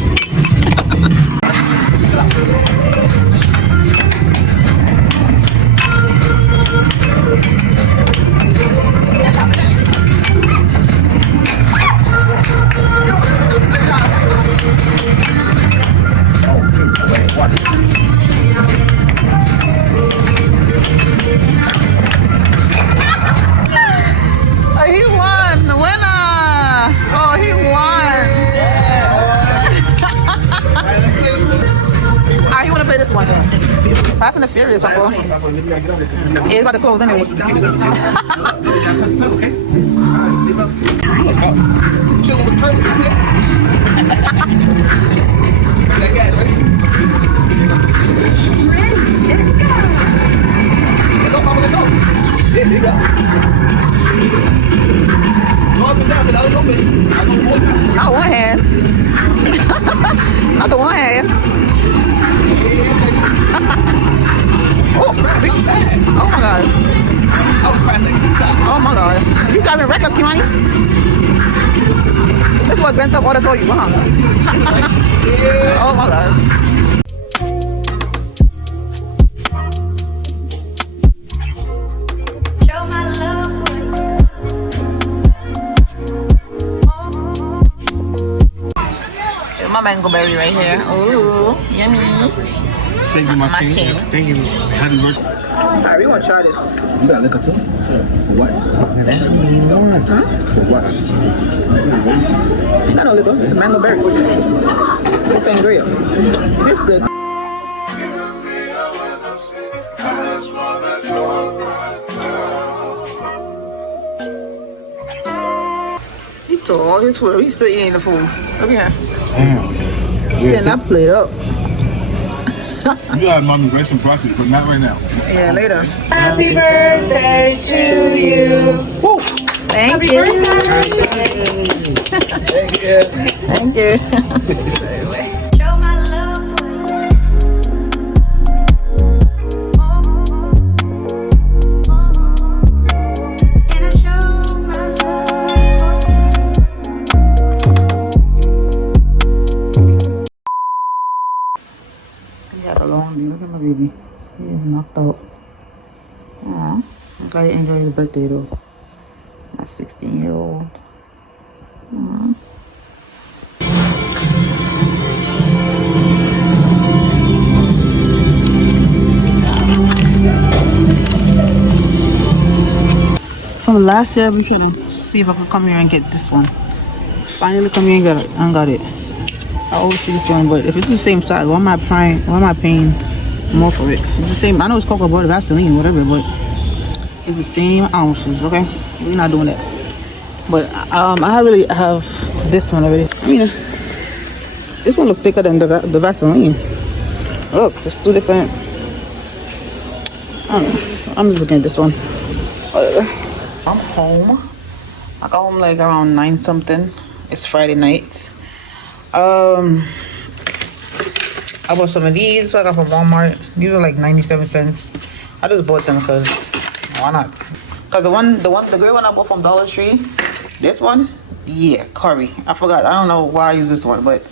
He won! Winner! Oh, he won! Alright, he wanna play this one then. Fast and the Furious, Uncle. Yeah, he's about to close anyway. Not one hand. Not the one hand. Oh my god. Oh my god. You driving reckless, Kimani? This is what Grand Theft Auto told you, huh? Oh my god. mango berry right here. Ooh, yummy. Thank you, my My king. king. Thank you. Happy birthday. Alright, we gonna try this. You got liquor too? For what? For what? I don't liquor. It's a mango berry. It's sangria. This good. He took all his food. He's still eating the food. Look here. Damn. Getting that plate up. You got mommy grab some broccoli, but not right now. Yeah, later. Happy birthday to you. Woo. Thank you. Thank you. Thank you. Show my love for you. And I show my love He had a long day. Look at my baby. He is knocked out. Aww. I'm glad he enjoyed his birthday though. My 16-year-old. Aww. From last year, we should see if I could come here and get this one. Finally come here and get it. I got it. I always see this one, but if it's the same size, why am I paying more for it? It's the same. I know it's cocoa butter, Vaseline, whatever, but it's the same ounces. Okay, we're not doing that. But I really have this one already. I mean, this one looks thicker than the Vaseline. Look, there's two different. I don't know. I'm just looking at this one. Whatever. I'm home. I got home like around 9 something. It's Friday night. I bought some of these. I got from Walmart. These are like 97 cents. I just bought them because why not? Because the gray one I bought from Dollar Tree, this one, yeah, curry. I forgot. I don't know why I use this one, but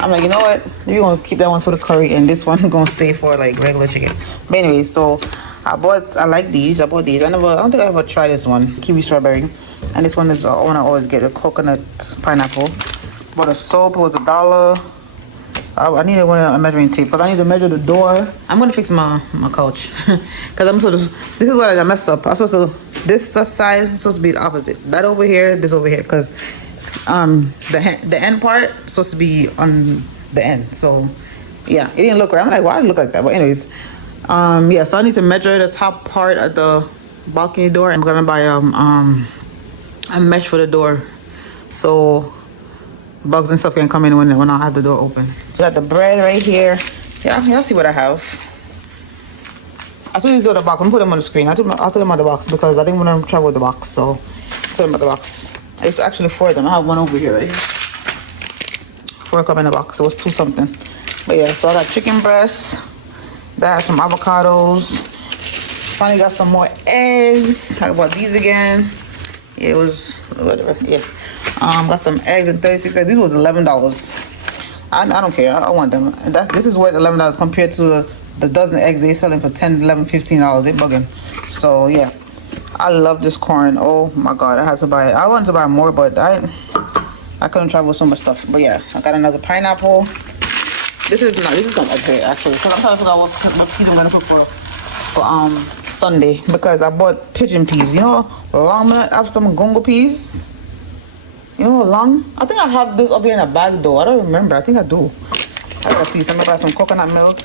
I'm like, you know what? We're gonna keep that one for the curry, and this one gonna stay for like regular chicken. But anyway, so I like these. I bought these. I don't think I ever tried this one, kiwi strawberry. And this one is one I always get, a coconut pineapple. Bought a soap, it was $1. I needed a measuring tape because I need to measure the door. I'm gonna fix my couch because this is what I got messed up. This side is supposed to be the opposite. That over here, this over here, because the end part is supposed to be on the end. So yeah, it didn't look right. I'm like, why did it look like that? But anyways, yeah. So I need to measure the top part of the balcony door. I'm gonna buy a mesh for the door, so bugs and stuff can come in when I have the door open. Got the bread right here. Yeah, y'all see what I have. I took these out of the box. I'm gonna put them on the screen. I took them out of the box because I didn't want to travel with the box, so I took them out of the box. It's actually 4 of them. I have one over here, right? 4 come in the box. So it was 2 something. But yeah, so I got chicken breasts. That has some avocados. Finally got some more eggs. I bought these again. Yeah, it was whatever. Yeah. Got some eggs at 36 cents. These was $11. I don't care. I want them. This is worth $11 compared to the dozen eggs they selling for $10, $11, $15. They bugging. So yeah, I love this corn. Oh my God, I had to buy it. I wanted to buy more, but I couldn't travel with so much stuff. But yeah, I got another pineapple. This is some upgrade actually. Cause I'm trying to figure out what peas I'm gonna cook for Sunday, because I bought pigeon peas. You know, long. I have some gongo peas. You know, long. I think I have this up here in a bag though. I don't remember. I think I do. I gotta see. Somebody buy some coconut milk,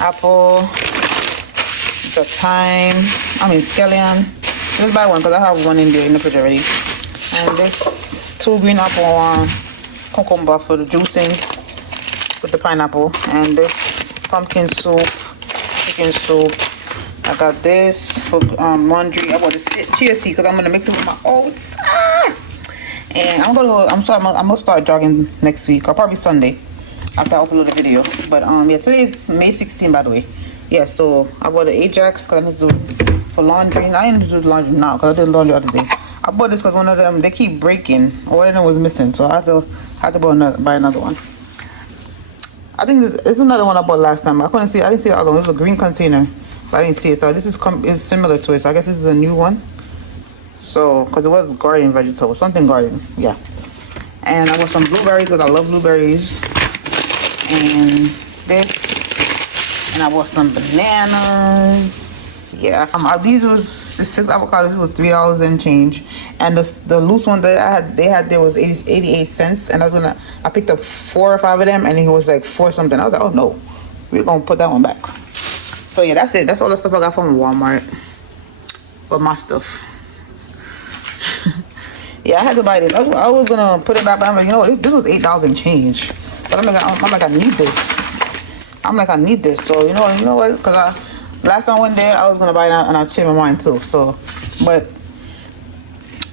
apple, the thyme. Scallion. Just buy one because I have one in there in the fridge already. And this 2 green apple cucumber for the juicing with the pineapple. And this pumpkin soup, chicken soup. I got this for laundry. I bought this chia seed because I'm gonna mix it with my oats. And I'm gonna start jogging next week, or probably Sunday after I upload the video. But yeah, today is May 16, by the way. Yeah, so I bought the Ajax because I need to do for laundry. And I didn't do the laundry now because I did laundry the other day. I bought this because one of them, they keep breaking, or one of them was missing, so I had to buy another one. I think this is another one I bought last time. I didn't see the other one. It was a green container, but I didn't see it. So this is similar to it. So I guess this is a new one. So, because it was garden vegetable, something garden, yeah. And I bought some blueberries because I love blueberries. And this. And I bought some bananas. Yeah, these was the 6 avocados was $3 and change. And the loose one that there was 88 cents. And I picked up 4 or 5 of them, and it was like 4 something. I was like, oh no, we're gonna put that one back. So yeah, that's it. That's all the stuff I got from Walmart. For my stuff. Yeah, I had to buy this. I was gonna put it back, but I'm like, you know what, this was $8 and change. But I'm like, I need this. I need this. So you know what? Because last time I went there, I was gonna buy it and I changed my mind too. So, but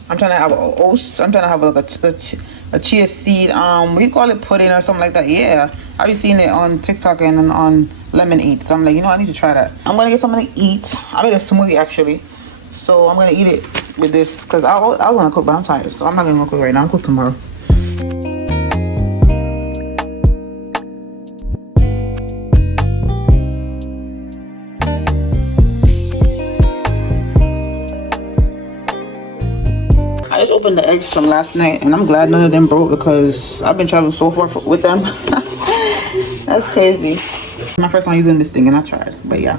I'm trying to have oats. I'm trying to have like a chia seed. We call it pudding or something like that. Yeah, I've been seeing it on TikTok and on Lemon Eat. So I'm like, you know, I need to try that. I'm gonna get something to eat. I made a smoothie actually, so I'm gonna eat it with this because I was gonna cook, but I'm tired, so I'm not gonna cook right now. I'll cook tomorrow. I just opened the eggs from last night, and I'm glad none of them broke because I've been traveling so far with them. That's crazy. My first time using this thing, and I tried, but yeah.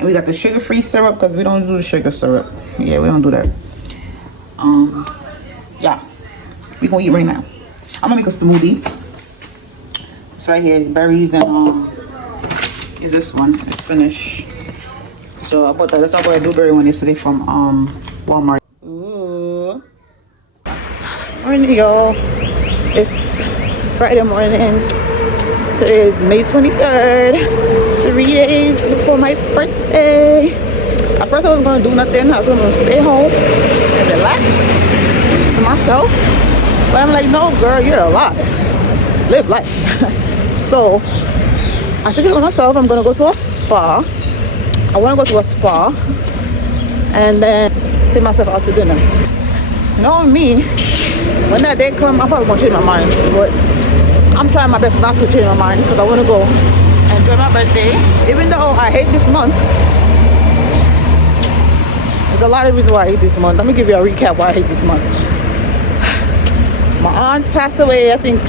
And we got the sugar-free syrup because we don't do the sugar syrup. Yeah, we don't do that. Yeah, we gonna eat right now. I'm gonna make a smoothie. It's right here. It's berries and is this one? It's spinach. So I bought that. That's how I bought a blueberry one yesterday from Walmart. Ooh. Morning, y'all. It's Friday morning. Today is May 23rd. 3 days before my birthday. At first I wasn't gonna do nothing. I was gonna stay home and relax to myself. But I'm like, no girl, you're alive. Live life. So I took it on myself. I'm gonna go to a spa. I wanna go to a spa and then take myself out to dinner. Knowing me, when that day comes, I'm probably gonna change my mind. But I'm trying my best not to change my mind because I wanna go and enjoy my birthday. Even though I hate this month. There's a lot of reasons why I hate this month. Let me give you a recap why I hate this month. My aunt passed away, I think,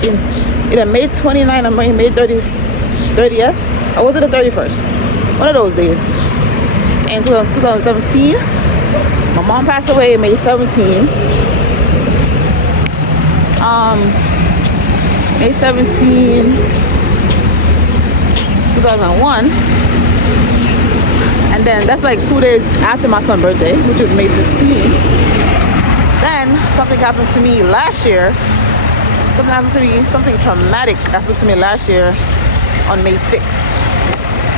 either May 29th or May 30th. Or was it the 31st? One of those days. In 2017. My mom passed away May 17th. May 17, 2001. And then that's like 2 days after my son's birthday, which was May 15th. Then something happened to me last year. Something traumatic happened to me last year on May 6th.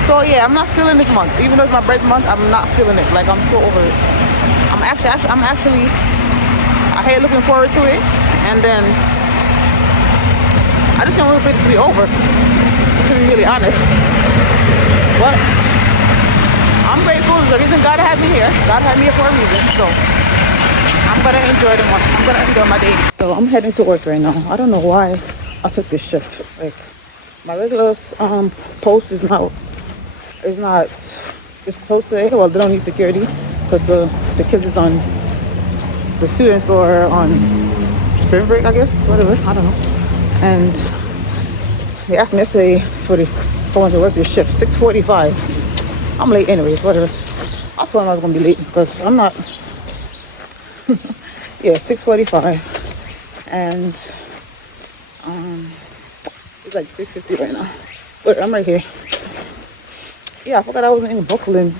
So yeah, I'm not feeling this month. Even though it's my birthday month, I'm not feeling it. Like, I'm so over it. I hate looking forward to it. And then I just can't wait for it to be over, to be really honest. But I'm grateful. There's a reason God had me here. God had me here for a reason. So I'm gonna enjoy the month. I'm gonna enjoy my day. So I'm heading to work right now. I don't know why I took this shift. Like, my regular post is close to it. Well, they don't need security because the kids is on, the students are on spring break, I guess, whatever. I don't know. And they asked me yesterday if I wanted to work this shift, 6:45. I'm late anyways, whatever. I told them I was gonna be late because I'm not. Yeah, 6:45, and it's like 6:50 right now. But I'm right here. Yeah, I forgot I wasn't in Brooklyn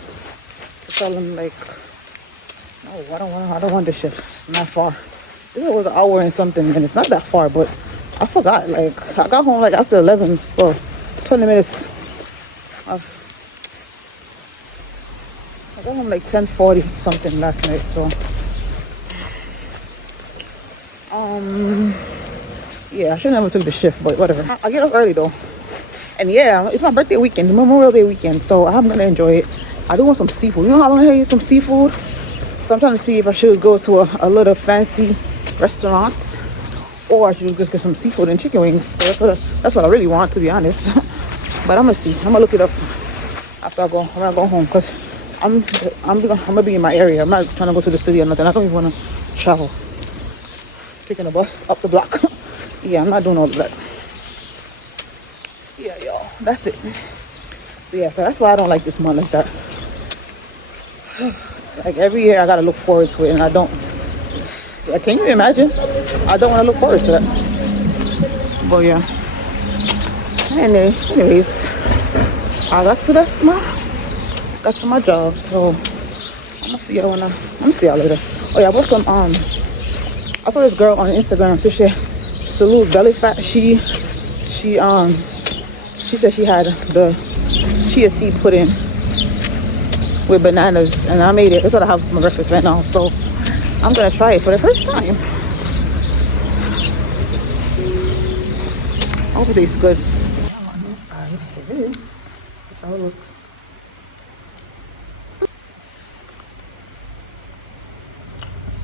to tell them, like, no, I don't want this shift. It's not far. This was an hour and something, and it's not that far, but I forgot. Like, I got home like after 11, well, 20 minutes. I got home like 10:40 something last night, so yeah, I should never took the shift, but whatever. I get up early though. And yeah, it's my birthday weekend, Memorial Day weekend, so I'm gonna enjoy it. I do want some seafood. You know how long I eat some seafood? So I'm trying to see if I should go to a little fancy restaurant, or I should just get some seafood and chicken wings. So that's what I really want, to be honest. But I'm gonna see. I'm gonna look it up after I'm gonna go home, because I'm gonna be in my area. I'm not trying to go to the city or nothing. I don't even want to travel. Taking a bus up the block. Yeah, I'm not doing all of that. Yeah, y'all, that's it. So yeah, so that's why I don't like this month like that. Like every year I gotta look forward to it, and I don't. Like, can you imagine? I don't want to look forward to that. But yeah. Anyways, I got to my job, so I'm gonna see y'all later. Oh yeah, I bought some I saw this girl on Instagram, so she to lose belly fat. She said she had the chia seed pudding with bananas, and I made it. That's what I have for my breakfast right now. So I'm gonna try it for the first time. I hope it tastes good. That's how it looks.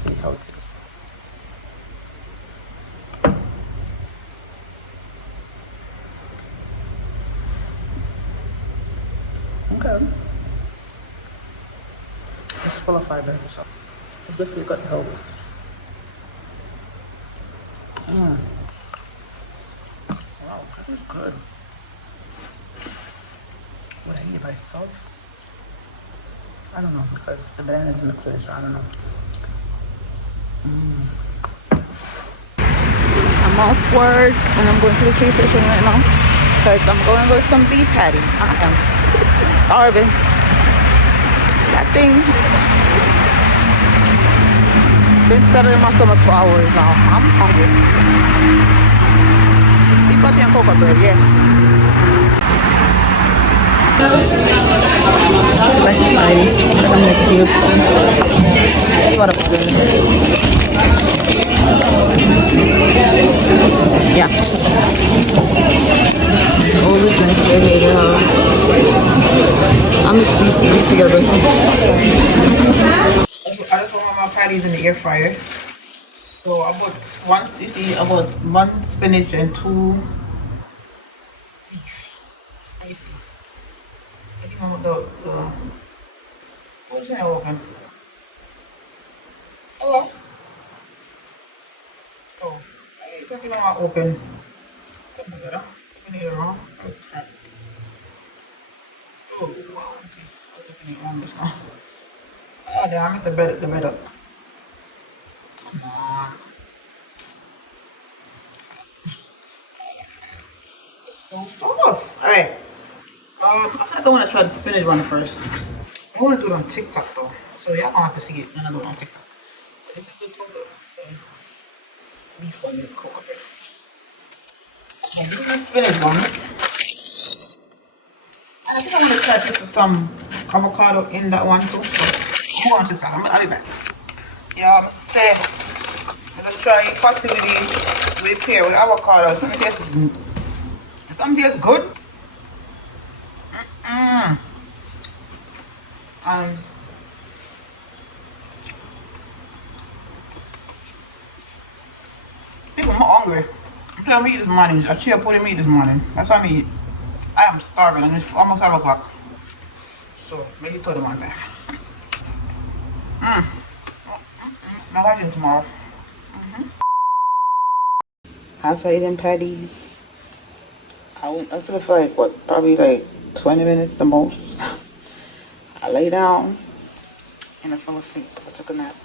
See how it is. Okay. It's full of fiber, so it's good for your gut health. Wow, that is good. Would I eat it by itself? I don't know, because the banana is mixed with it, so I don't know. I'm off work and I'm going to the train station right now because I'm going to go to some beef patty. I am starving. That thing been settling in my stomach for hours now. I'm hungry. Beef patty and cocoa bread, yeah. Like patty. I'm gonna make cubes. That's what I'm doing. Yeah. Oh, we can share it out. I'll mix these three together. I just want my patties in the air fryer. So I bought one spinach and 2 beef. Spicy. I think I want the what's that open? Hello? Oh, I think I want open. Oh my god, open it wrong. Oh crap. Oh wow, okay. I'll open it wrong just now. Oh damn, I messed the bed up. Come on. It's so soft. Alright. I think I want to try the spinach one first. I want to do it on TikTok though. So y'all gonna have to see it when I do it on TikTok. But this is the beef one with cocoa bread. And this is the spinach one. And I think I want to try this with some avocado in that one too. So I'm going to TikTok. I'll be back. Yeah, I'm saying I'm gonna try patty with the pear with avocado. Something tastes good. People, I'm hungry. I'm telling me this morning. I chia pudding me this morning. That's what I eat. I am starving and it's almost 5 o'clock. So maybe told them on there. I'm watching tomorrow. After eating patties, I slept for like what, probably like 20 minutes the most. I lay down and I fell asleep. I took a nap.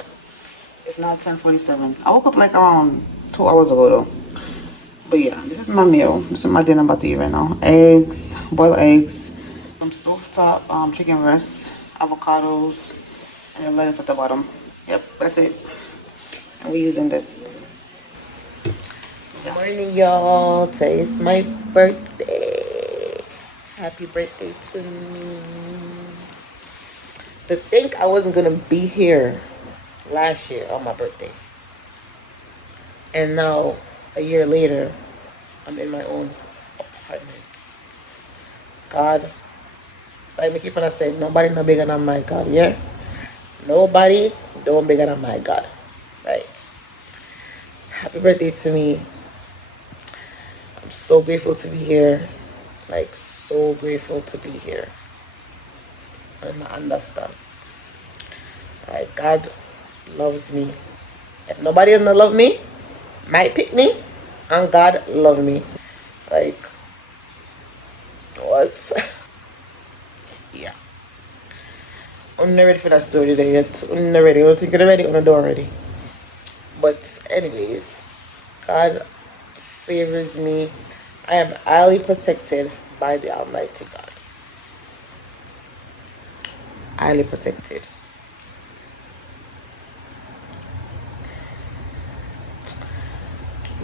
It's now 10:47. I woke up like around 2 hours ago though. But yeah, this is my meal. This is my dinner I'm about to eat right now. Eggs, boiled eggs, some stovetop chicken breasts, avocados, and then lettuce at the bottom. Yep, that's it. And we're using this. Good morning, y'all. Today is my birthday. Happy birthday to me. To think I wasn't gonna be here last year on my birthday, and now a year later I'm in my own apartment. God, like me keep on saying, nobody no bigger than my God. Yeah, nobody don't bigger than my God. Right? Happy birthday to me. I'm so grateful to be here. Like, so grateful to be here. And I understand. Like, God loves me. If nobody doesn't love me, might pick me, And God love me. Like, what? Yeah. I'm not ready for that story today yet. I'm not ready. I don't think I'm ready. I'm not already. But anyways, God favors me. I am highly protected by the Almighty God. Highly protected.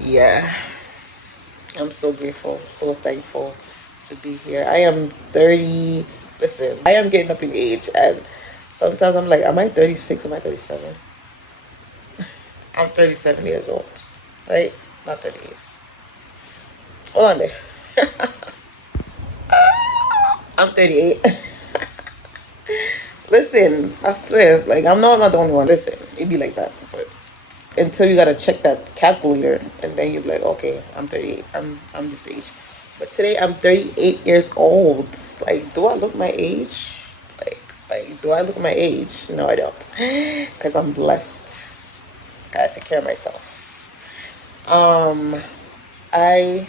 Yeah. I'm so grateful, so thankful to be here. I am 30. Listen, I am getting up in age, and sometimes I'm like, am I 36? Am I 37? I'm 37 years old, right? Not 38. Hold on there. I'm 38. Listen, I swear, like, I'm not the only one. Listen, it be like that. But until you gotta check that calculator, and then you're like, okay, I'm 38. I'm this age. But today I'm 38 years old. Like, do I look my age? Do I look my age? No, I don't. Because I'm blessed. Gotta take care of myself. I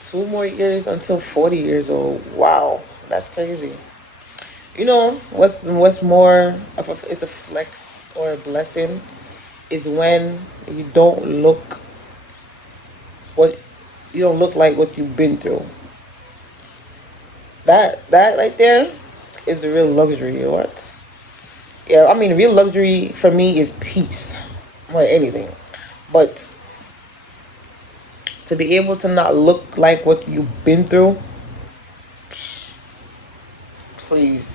2 more years until 40 years old. Wow, that's crazy. You know what's more of it's a flex or a blessing is when you don't look what you don't look like what you've been through. That right there is the real luxury. You know what? Yeah, I mean, real luxury for me is peace more than anything. But to be able to not look like what you've been through, please.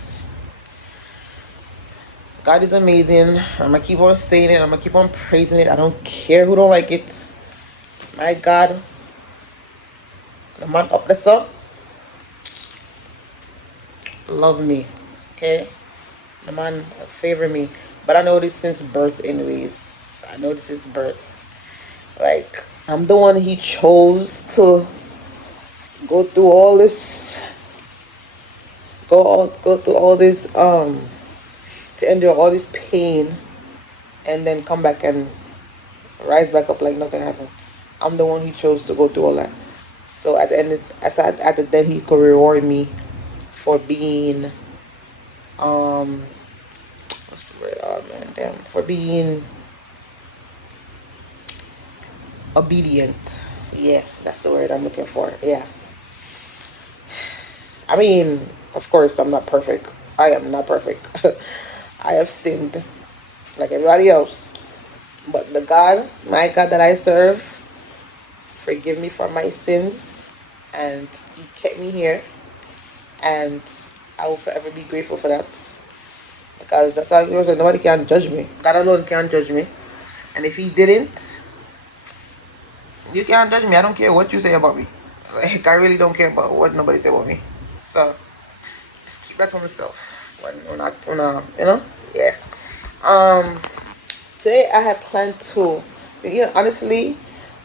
God is amazing. I'm gonna keep on saying it. I'm gonna keep on praising it. I don't care who don't like it. My God, the man up the sun, love me. Okay, the man favor me. But I know this since birth, anyways. I know this since birth. Like, I'm the one he chose to go through all this, go through all this, to endure all this pain, and then come back and rise back up like nothing happened. I'm the one he chose to go through all that. So at the end, at the end, he could reward me for being, what's the word? Oh man, damn, for being obedient. Yeah, that's the word I'm looking for. Yeah. I mean, of course, I'm not perfect. I am not perfect. I have sinned like everybody else. But the God, my God that I serve, forgive me for my sins, and he kept me here, and I will forever be grateful for that. Because that's how he was, nobody can judge me. God alone can't judge me. And if he didn't, you can't judge me. I don't care what you say about me. Like, I really don't care about what nobody say about me. So, just keep that to myself. You know? Yeah. Today I had planned to, honestly,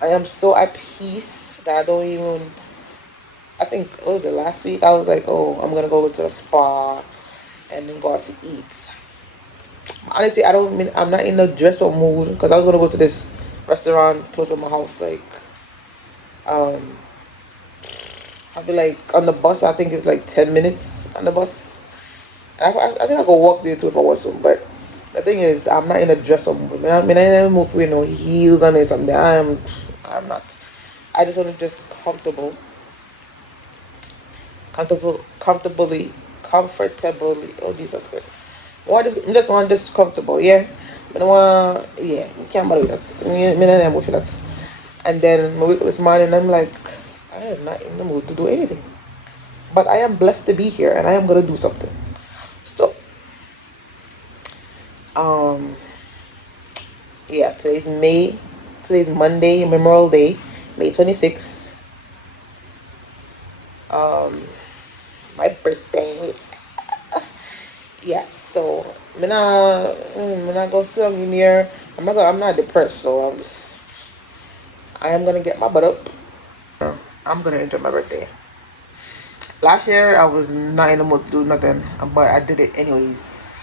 I am so at peace that I don't even, I think, what was it, last week? I was like, oh, I'm going to go to the spa and then go out to eat. Honestly, I'm not in the dress up mood, because I was going to go to this restaurant close to my house, like, I'll be like, on the bus, I think it's like 10 minutes on the bus. I think I could walk there too if I want to, but the thing is, I'm not in a dress up mood. I mean, I ain't move with no heels and something. I'm not. I just want to just comfortably. Oh Jesus Christ! I just want just comfortable, yeah. I don't want, yeah. You can't bother with that. I with that. And then I wake up this morning, and I'm like, I am not in the mood to do anything. But I am blessed to be here, and I am gonna do something. So, yeah, today's Monday, Memorial Day, May 26th. My birthday. Yeah, so I'm not go sing here. I'm not depressed, so I am gonna get my butt up. I'm gonna enjoy my birthday. Last year I was not in the mood to do nothing, but I did it anyways.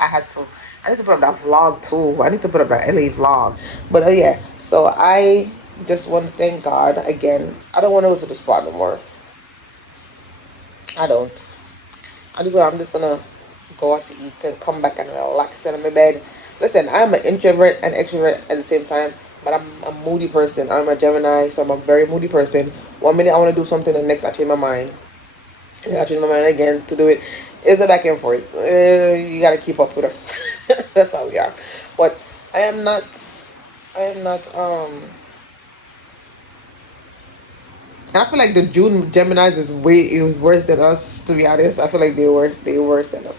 I had to. I need to put up that vlog too. I need to put up that LA vlog. But yeah, So I just want to thank God again. I don't want to go to the spa no more. I don't. I'm just gonna go out to eat and come back and relax in my bed. Listen, I'm an introvert and extrovert at the same time, but I'm a moody person. I'm a Gemini, so I'm a very moody person. 1 minute I want to do something, the next I change my mind. And I change my mind again to do it. It's a back and forth. You gotta keep up with us. That's how we are. But I am not I feel like the June Geminis is worse than us, to be honest. I feel like they're worse than us.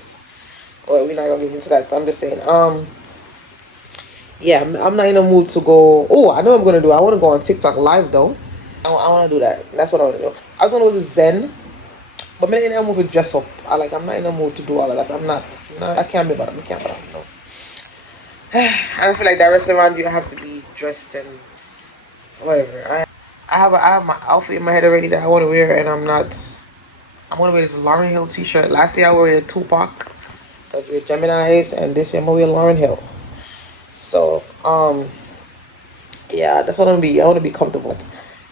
Well, we're not gonna get into that. I'm just saying. Yeah, I'm not in a mood to go. Oh, I know what I'm gonna do. I want to go on TikTok live though. I want to do that. That's what I want to do. I was gonna go to Zen, but I'm not in a mood to dress up. I'm not in a mood to do all of that. I'm not. No, I can't be bothered. I can't be bothered. No. I don't feel like that restaurant you have to be dressed and whatever. I have my outfit in my head already that I want to wear, and I'm gonna wear this Lauryn Hill t-shirt. Last year I wore a Tupac, because we're Geminis, and this year I'm gonna wear Lauryn Hill. So yeah, that's what I'm gonna be. I want to be comfortable.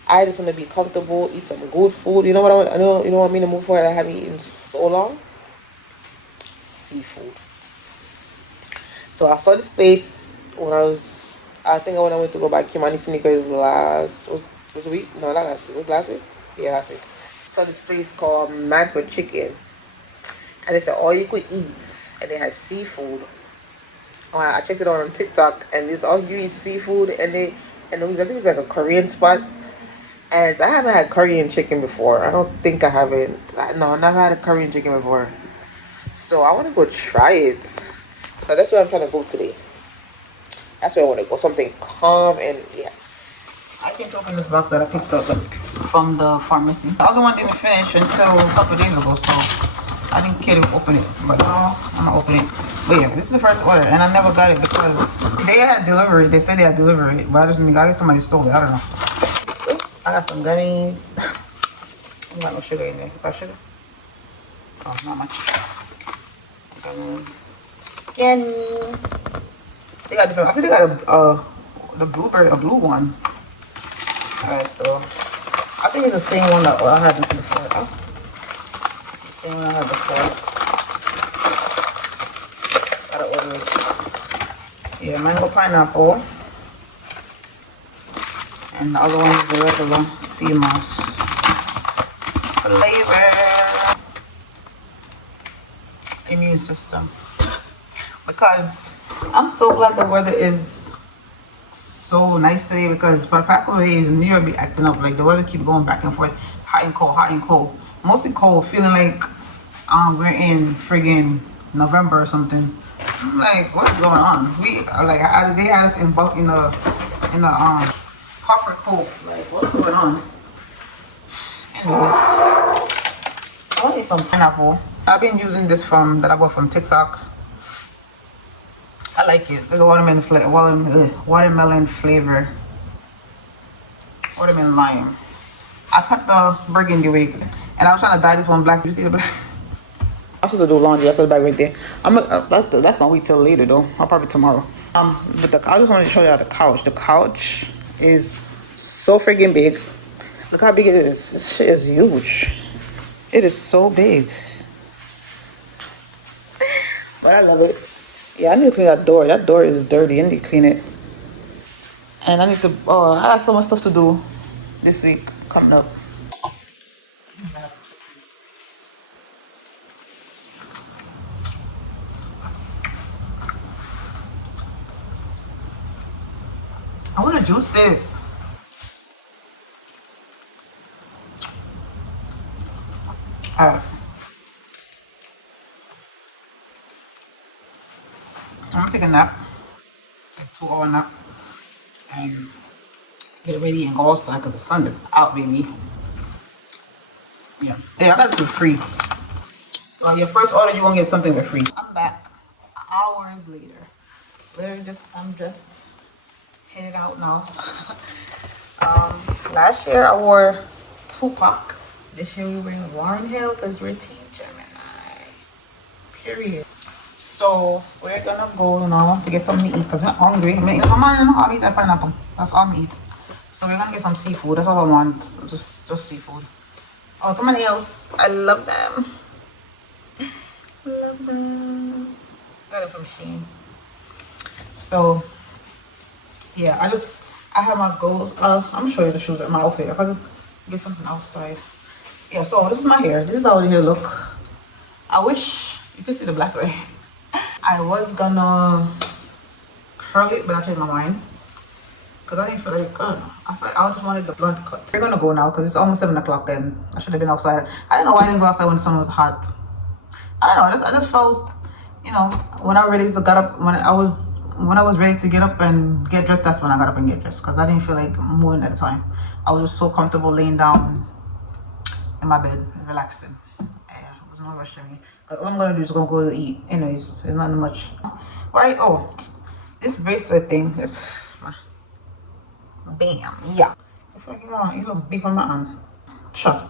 I just want to be comfortable, eat some good food. You know what I know? You know what I'm in the mood for that I haven't eaten so long? Seafood. So I saw this place when I went to go buy Kimani sneakers was a week? No, not last week. Was last week? Yeah, last week. Saw this place called Man for Chicken. And it's all you could eat. And they had seafood. I checked it out on TikTok, and it's all you eat seafood, and I think it's like a Korean spot. And I haven't had Korean chicken before. I don't think I haven't. No, I've never had a Korean chicken before. So I want to go try it. So that's where I'm trying to go today. That's where I want to go. Something calm and yeah. I can't open this box that I picked up from the pharmacy. The other one didn't finish until a couple days ago, so I didn't care to open it. But no, I'm gonna open it. But yeah, this is the first order, and I never got it because they had delivery. They said they had delivery, but I guess somebody stole it. I don't know. I got some gummies. I got no sugar in there. Got sugar? Oh, not much. Skinny. They got different. I think they got the blueberry, a blue one. Alright, so I think it's the same one that I had before. The same one I had before. Gotta order it. Yeah, mango pineapple. And the other one is the regular sea moss flavor. Immune system. Because I'm so glad the weather is so nice today, because for practical days New York be acting up. Like the weather keep going back and forth, hot and cold, mostly cold, feeling like we're in friggin' November or something. I'm like, what is going on? We like they had us in the puffer cold. Like, what's going on? Anyways, I want to eat some pineapple. I've been using this that I bought from TikTok. I like it. There's a watermelon flavor. Watermelon lime. I cut the burgundy wig, and I was trying to dye this one black. You see the black? I'm supposed to do laundry. That's the bag right there. That's gonna wait till later though. I'll probably tomorrow. But I just wanted to show y'all the couch. The couch is so freaking big. Look how big it is. This shit is huge. It is so big. But I love it. Yeah, I need to clean that door. That door is dirty. I need to clean it. And I need to, I got so much stuff to do this week coming up. I want to juice this. Alright. I'm gonna take a nap, like 2-hour nap, and get ready and go outside because the sun is out, baby. Yeah, I got this for free. Well, your first order, you won't get something for free. I'm back hours later. Literally I'm just headed out now. Last year I wore Tupac. This year we're wearing Lauryn Hill because we're Team Gemini. Period. So we're gonna go now to get something to eat because I'm hungry. I'll eat that pineapple. That's all meat. So we're gonna get some seafood. That's all I want. Just seafood. Oh, come on, nails. I love them. Love them. Got it from Shein. So yeah, I have my goals. I'm gonna show you the shoes and my outfit. If I could get something outside. Yeah, so this is my hair. This is how the hair look. I wish you could see the black right. I was gonna curl it, but I changed my mind. Cause I didn't feel like, I don't know. I feel like I just wanted the blunt cut. We're gonna go now because it's almost 7 o'clock and I should have been outside. I don't know why I didn't go outside when the sun was hot. I don't know. I just felt, you know, when I was ready to get up, when I was ready to get up and get dressed, that's when I got up and get dressed. Cause I didn't feel like moving at the time. I was just so comfortable laying down in my bed, relaxing. Yeah, it was no rush to me. Cause all I'm gonna do is go to eat. Anyways, there's not much. Right? Oh, this bracelet thing is. Bam, yeah. I feel like you look big on my arm. Sure.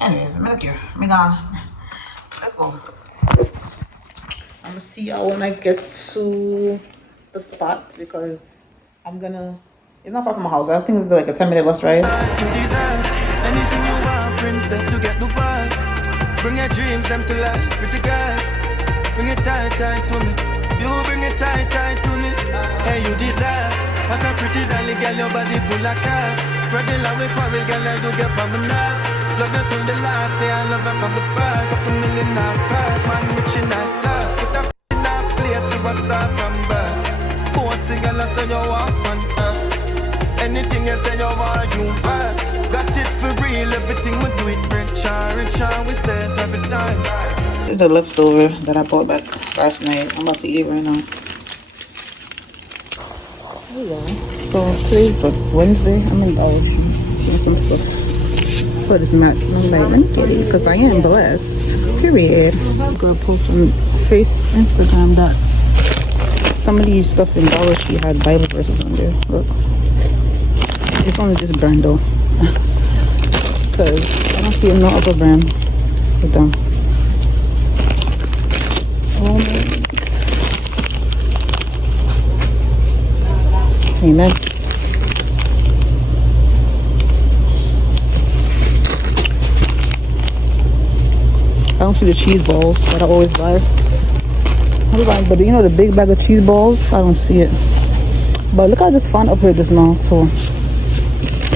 Anyways, I'm not here. Let's go. I'm gonna see y'all when I get to the spot because I'm gonna. It's not far from my house. I think it's like a 10-minute bus ride. You deserve anything you want, princess. You get the world. Bring your dreams them to life, pretty girl. Bring it tight to me. You bring it tight to me. Hey, you deserve. What a pretty dolly girl, your body full of curves. Regular we quarrel, girl, I do get on my nerves. Love you till the last day, I love her from the first. Couple million out first, man, rich in that turf. Put a in that place, you a star from birth. Bossy girl, I say you walk on earth. Anything you say you want, you work. Got it for real, everything we do it richer, we say it every time. This is the leftover that I bought back last night. I'm about to eat it right now. Hello. So today's Wednesday. I'm in Dollar Tree getting some stuff. So this match. I'm like, let me get it because I am blessed. Period. Girl post on Instagram that some of these stuff in Dollar Tree had Bible verses on there. Look. It's only this brand though. Because I don't see no other brand with them. Oh my goodness. Amen. I don't see the cheese balls that I always buy. But you know the big bag of cheese balls? I don't see it. But look, I just found up here just now. So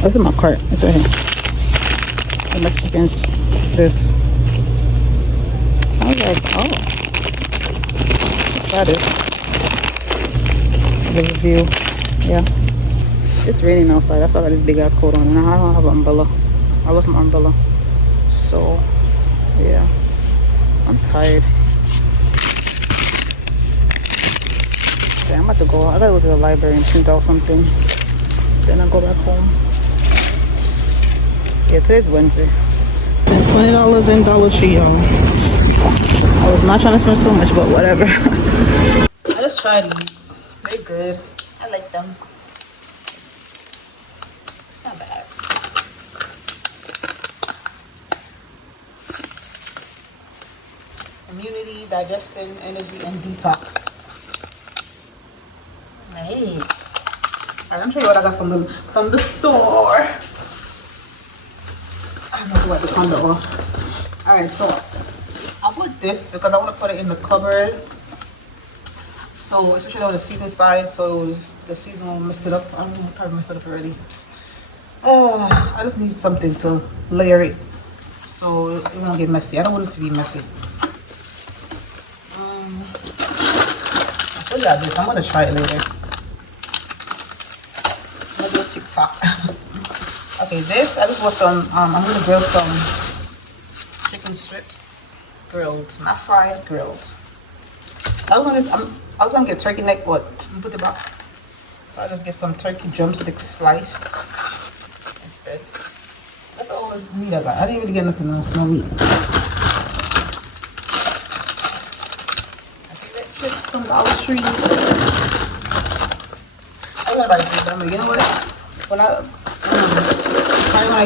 it's in my cart. It's right here. The Mexicans. This. I was like, oh. That is. The view. Yeah. It's raining outside. I still got this big ass coat on. And I don't have an umbrella. I left my umbrella. So, yeah. I'm tired. Okay, I'm about to go. I gotta go to the library and print out something. Then I'll go back home. Yeah, today's Wednesday. $20 in Dollar Tree, y'all. I was not trying to spend so much, but whatever. I just tried these. They're good. I like them. It's not bad. Immunity, digestion, energy, and detox. Nice. Alright, let me show you what I got from the store. I'm gonna wipe the condo off. Alright, so I'll put this because I want to put it in the cupboard. So especially on the season side, so the season won't mess it up. I'm gonna probably mess it up already. I just need something to layer it so it won't get messy. I don't want it to be messy. I told y'all this. I'm gonna try it later. I'm gonna do a TikTok. Okay, this I just want some. I'm gonna grill some chicken strips, grilled, not fried, grilled. I was gonna get turkey neck, but put it back. So I'll just get some turkey drumsticks sliced instead. That's all the meat I got. I didn't really get nothing else, no meat. I think that trip some Dollar Tree. I gotta buy this, but you know what? When I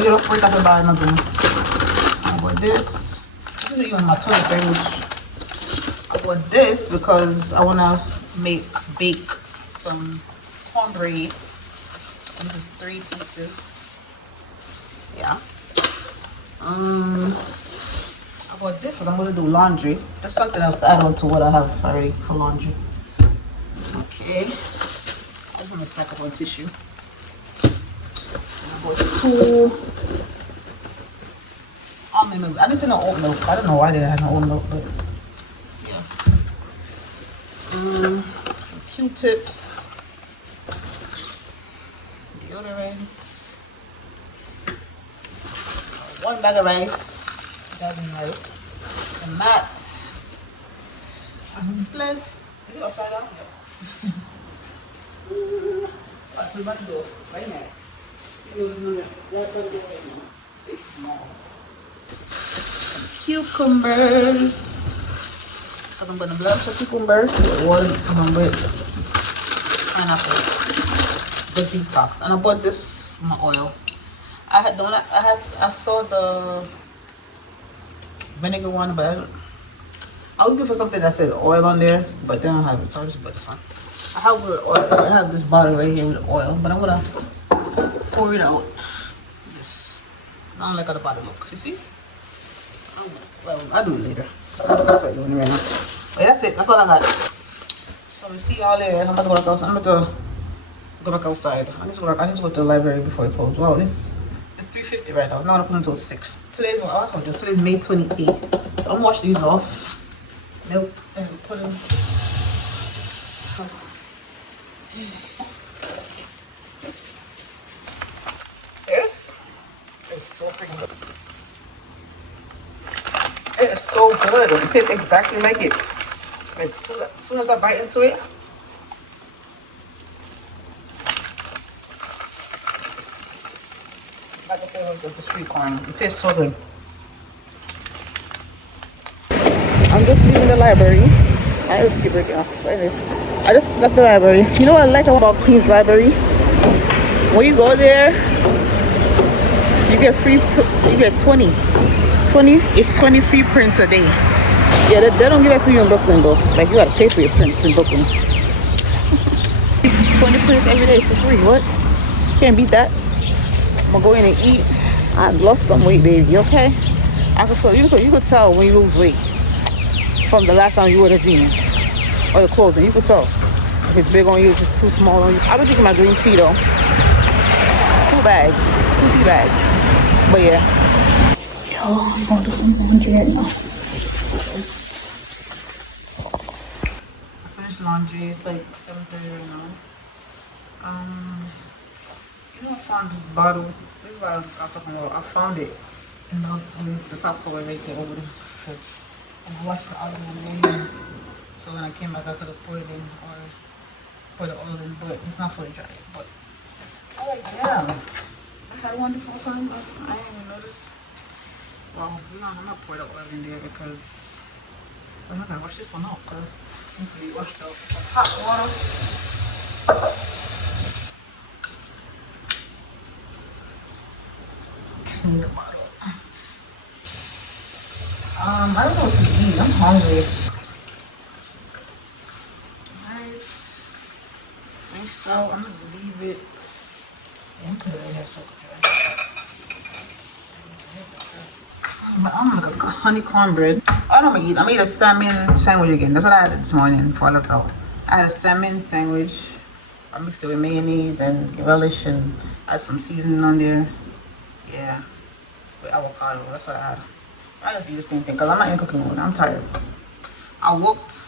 get off work, I have to buy another one. I bought this. This isn't even my toilet sandwich. I bought this because I want to bake some cornbread. This is 3 pieces. Yeah. I bought this because I'm gonna do laundry. There's something else to add on to what I have already for laundry. Okay. I just want to stack up on tissue. And I bought 2 almond milk. I didn't say no oat milk. I don't know why they had no oat milk, but yeah. Q-tips. Deodorant. 1 bag of rice. Dozen rice. A mat. I'm blessed. Is it upside down? Yeah. Put it back door. Right now. Right by the door right now. It's small. Some cucumbers. So I'm gonna blend some cucumbers with water and with pineapple. The detox. And I bought this from my oil. I saw the vinegar one, but I was looking for something that said oil on there, but they don't have it, so I just bought this one. I have this bottle right here with oil, but I'm gonna pour it out. Yes. I don't like how the bottle look. You see? Well, I'll do it later. I'm not doing it right now. But that's it. That's all I got. So we see y'all later. I'm about to go back outside. I'm about to go back outside. I need to go to the library before it closes. Well, it's 3:50 right now. I'm not gonna put until 6. Today's May 28th. I'm gonna wash these off. Milk and pudding. Yes. It's so freaking good. It is so good. It tastes exactly like it. Like as soon as I bite into it. Like I said, it was the sweet corn. It tastes so good. I'm just leaving the library. I just keep breaking off. Anyways, I just left the library. You know what I like about Queen's Library? When you go there, you get 20. 20 free prints a day. Yeah, they don't give it to you in Brooklyn though. Like you gotta pay for your prints in Brooklyn. 20 prints every day for free. What? Can't beat that. I'm gonna go in and eat. I lost some weight, baby. Okay? You could tell when you lose weight from the last time you wore the jeans or the clothing. You could tell if it's big on you, if it's too small on you. I've been drinking my green tea though. 2 tea bags. But yeah. Yo, I'm going to do some laundry right now. I finished laundry. It's like 7:30 right now. You know, I found this bottle. This is what I was talking about. I found it in the top cover right there over the fridge. And I washed the other one in. So when I came back, I could have poured it in or pour the oil in, but it's not fully dry. But I was like, damn, I had one this whole time. I didn't even notice. Well, you know, I'm not pour the oil in there because I'm not gonna wash this one out because it needs to be washed out with hot water. Clean the bottle. I don't know what to eat. I'm hungry. Nice. Nice out. I'm gonna leave it. I'm put it right here so I'm gonna make a honey cornbread. I don't eat. I'm gonna eat a salmon sandwich again. That's what I had this morning before I left out. I had a salmon sandwich. I mixed it with mayonnaise and relish and add some seasoning on there. Yeah. With avocado. That's what I had. I just do the same thing because I'm not in the cooking mood. I'm tired. I walked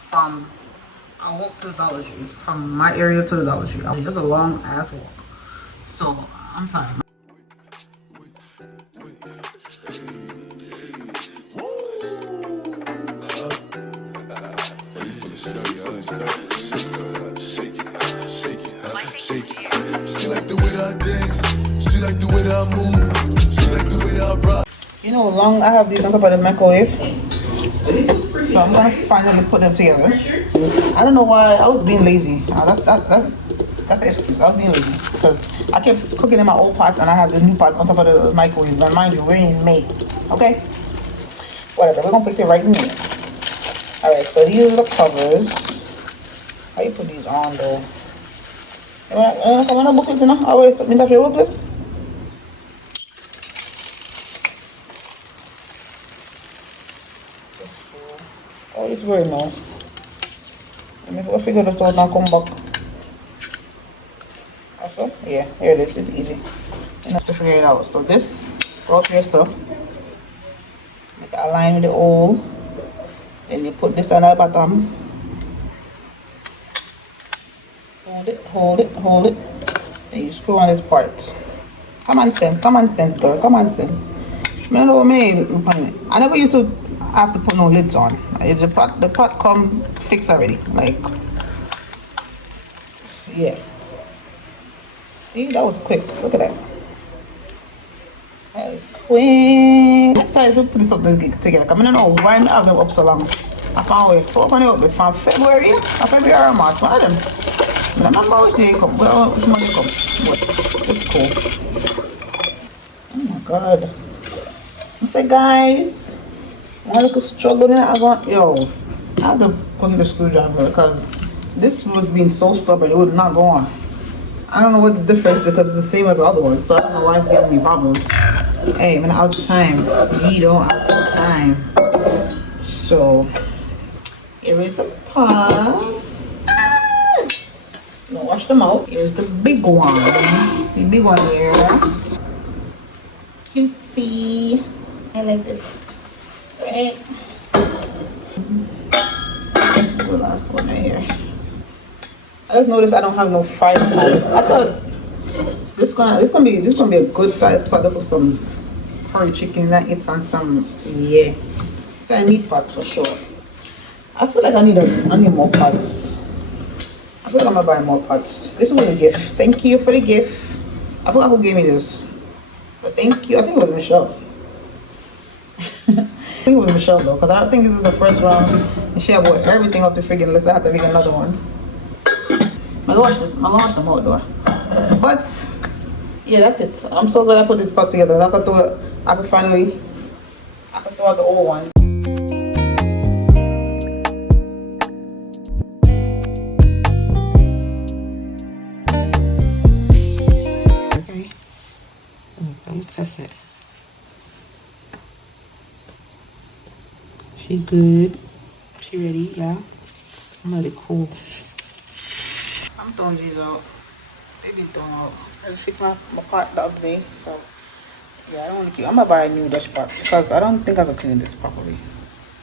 to the Dollar Tree. From my area to the Dollar Tree. It was a long ass walk. So I'm tired. She like the way that I dance. She like the way that I move. She like the way that I rock. You know how long I have these on top of the microwave? So I'm gonna finally put them together. I don't know why I was being lazy. That's the excuse. I was being lazy because I kept cooking in my old pots and I have the new pots on top of the microwave. But mind you, we're in May. Okay? Whatever. We're gonna put it right in there. Alright, so these are the covers. How you put these on though? You want to book it, you know? Always, me that you book it? Oh, it's very nice. Let me go figure this out and come back. Also, yeah, here it is. It's easy. You have to figure it out. So this, go up here, so make a line with the hole. Then you put this on the bottom. Hold it. Then you screw on this part. Common sense, girl, common sense. I don't know what I mean. I never used to have to put no lids on. The pot come fixed already. Like, yeah. See, that was quick. Look at that. That is quick. Next time we put this up together. I don't know why I have them up so long. I found way. Open it up from February or March. One of them. I don't remember which day it come. Well, which month it come. But it's cool. Oh my god. I say, guys, I look struggling. I have to go get a screwdriver because this was being so stubborn. It would not go on. I don't know what the difference because it's the same as the other one, so I don't know why it's giving me problems. Hey, I'm out of time. We don't out of time. So here is the pot. Gonna wash them out. Here's the big one. The big one here. Cutesy. I like this. Right. The last one right here. I just noticed I don't have no fry pan. I thought this gonna be a good size pot to put some curry chicken that it's on some it's a meat pot for sure. I feel like I need more pots. I feel like I'm gonna buy more pots. This was a gift. Thank you for the gift. I forgot who gave me this. But thank you. I think it was Michelle. I think it was Michelle though, because I think this is the first round and she had bought everything up the friggin' list. I have to make another one. I'm gonna wash them outdoor. But yeah, that's it. I'm so glad I put this pot together. I could finally throw out the old one. Okay. Let's test it. She good. She ready, yeah. I'm really cool. I'm throwing these out. They be thrown out. I just fixed my pot the other day, so yeah, I don't want to keep. I'm gonna buy a new Dutch pot because I don't think I could clean this properly.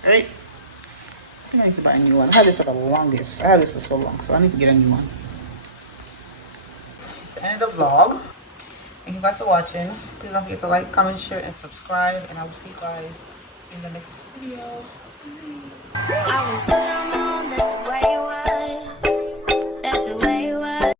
Right? I think I need to buy a new one. I had this for the longest. I had this for so long, so I need to get a new one. It's the end of the vlog. Thank you guys for watching. Please don't forget to like, comment, share, and subscribe. And I will see you guys in the next video. Bye.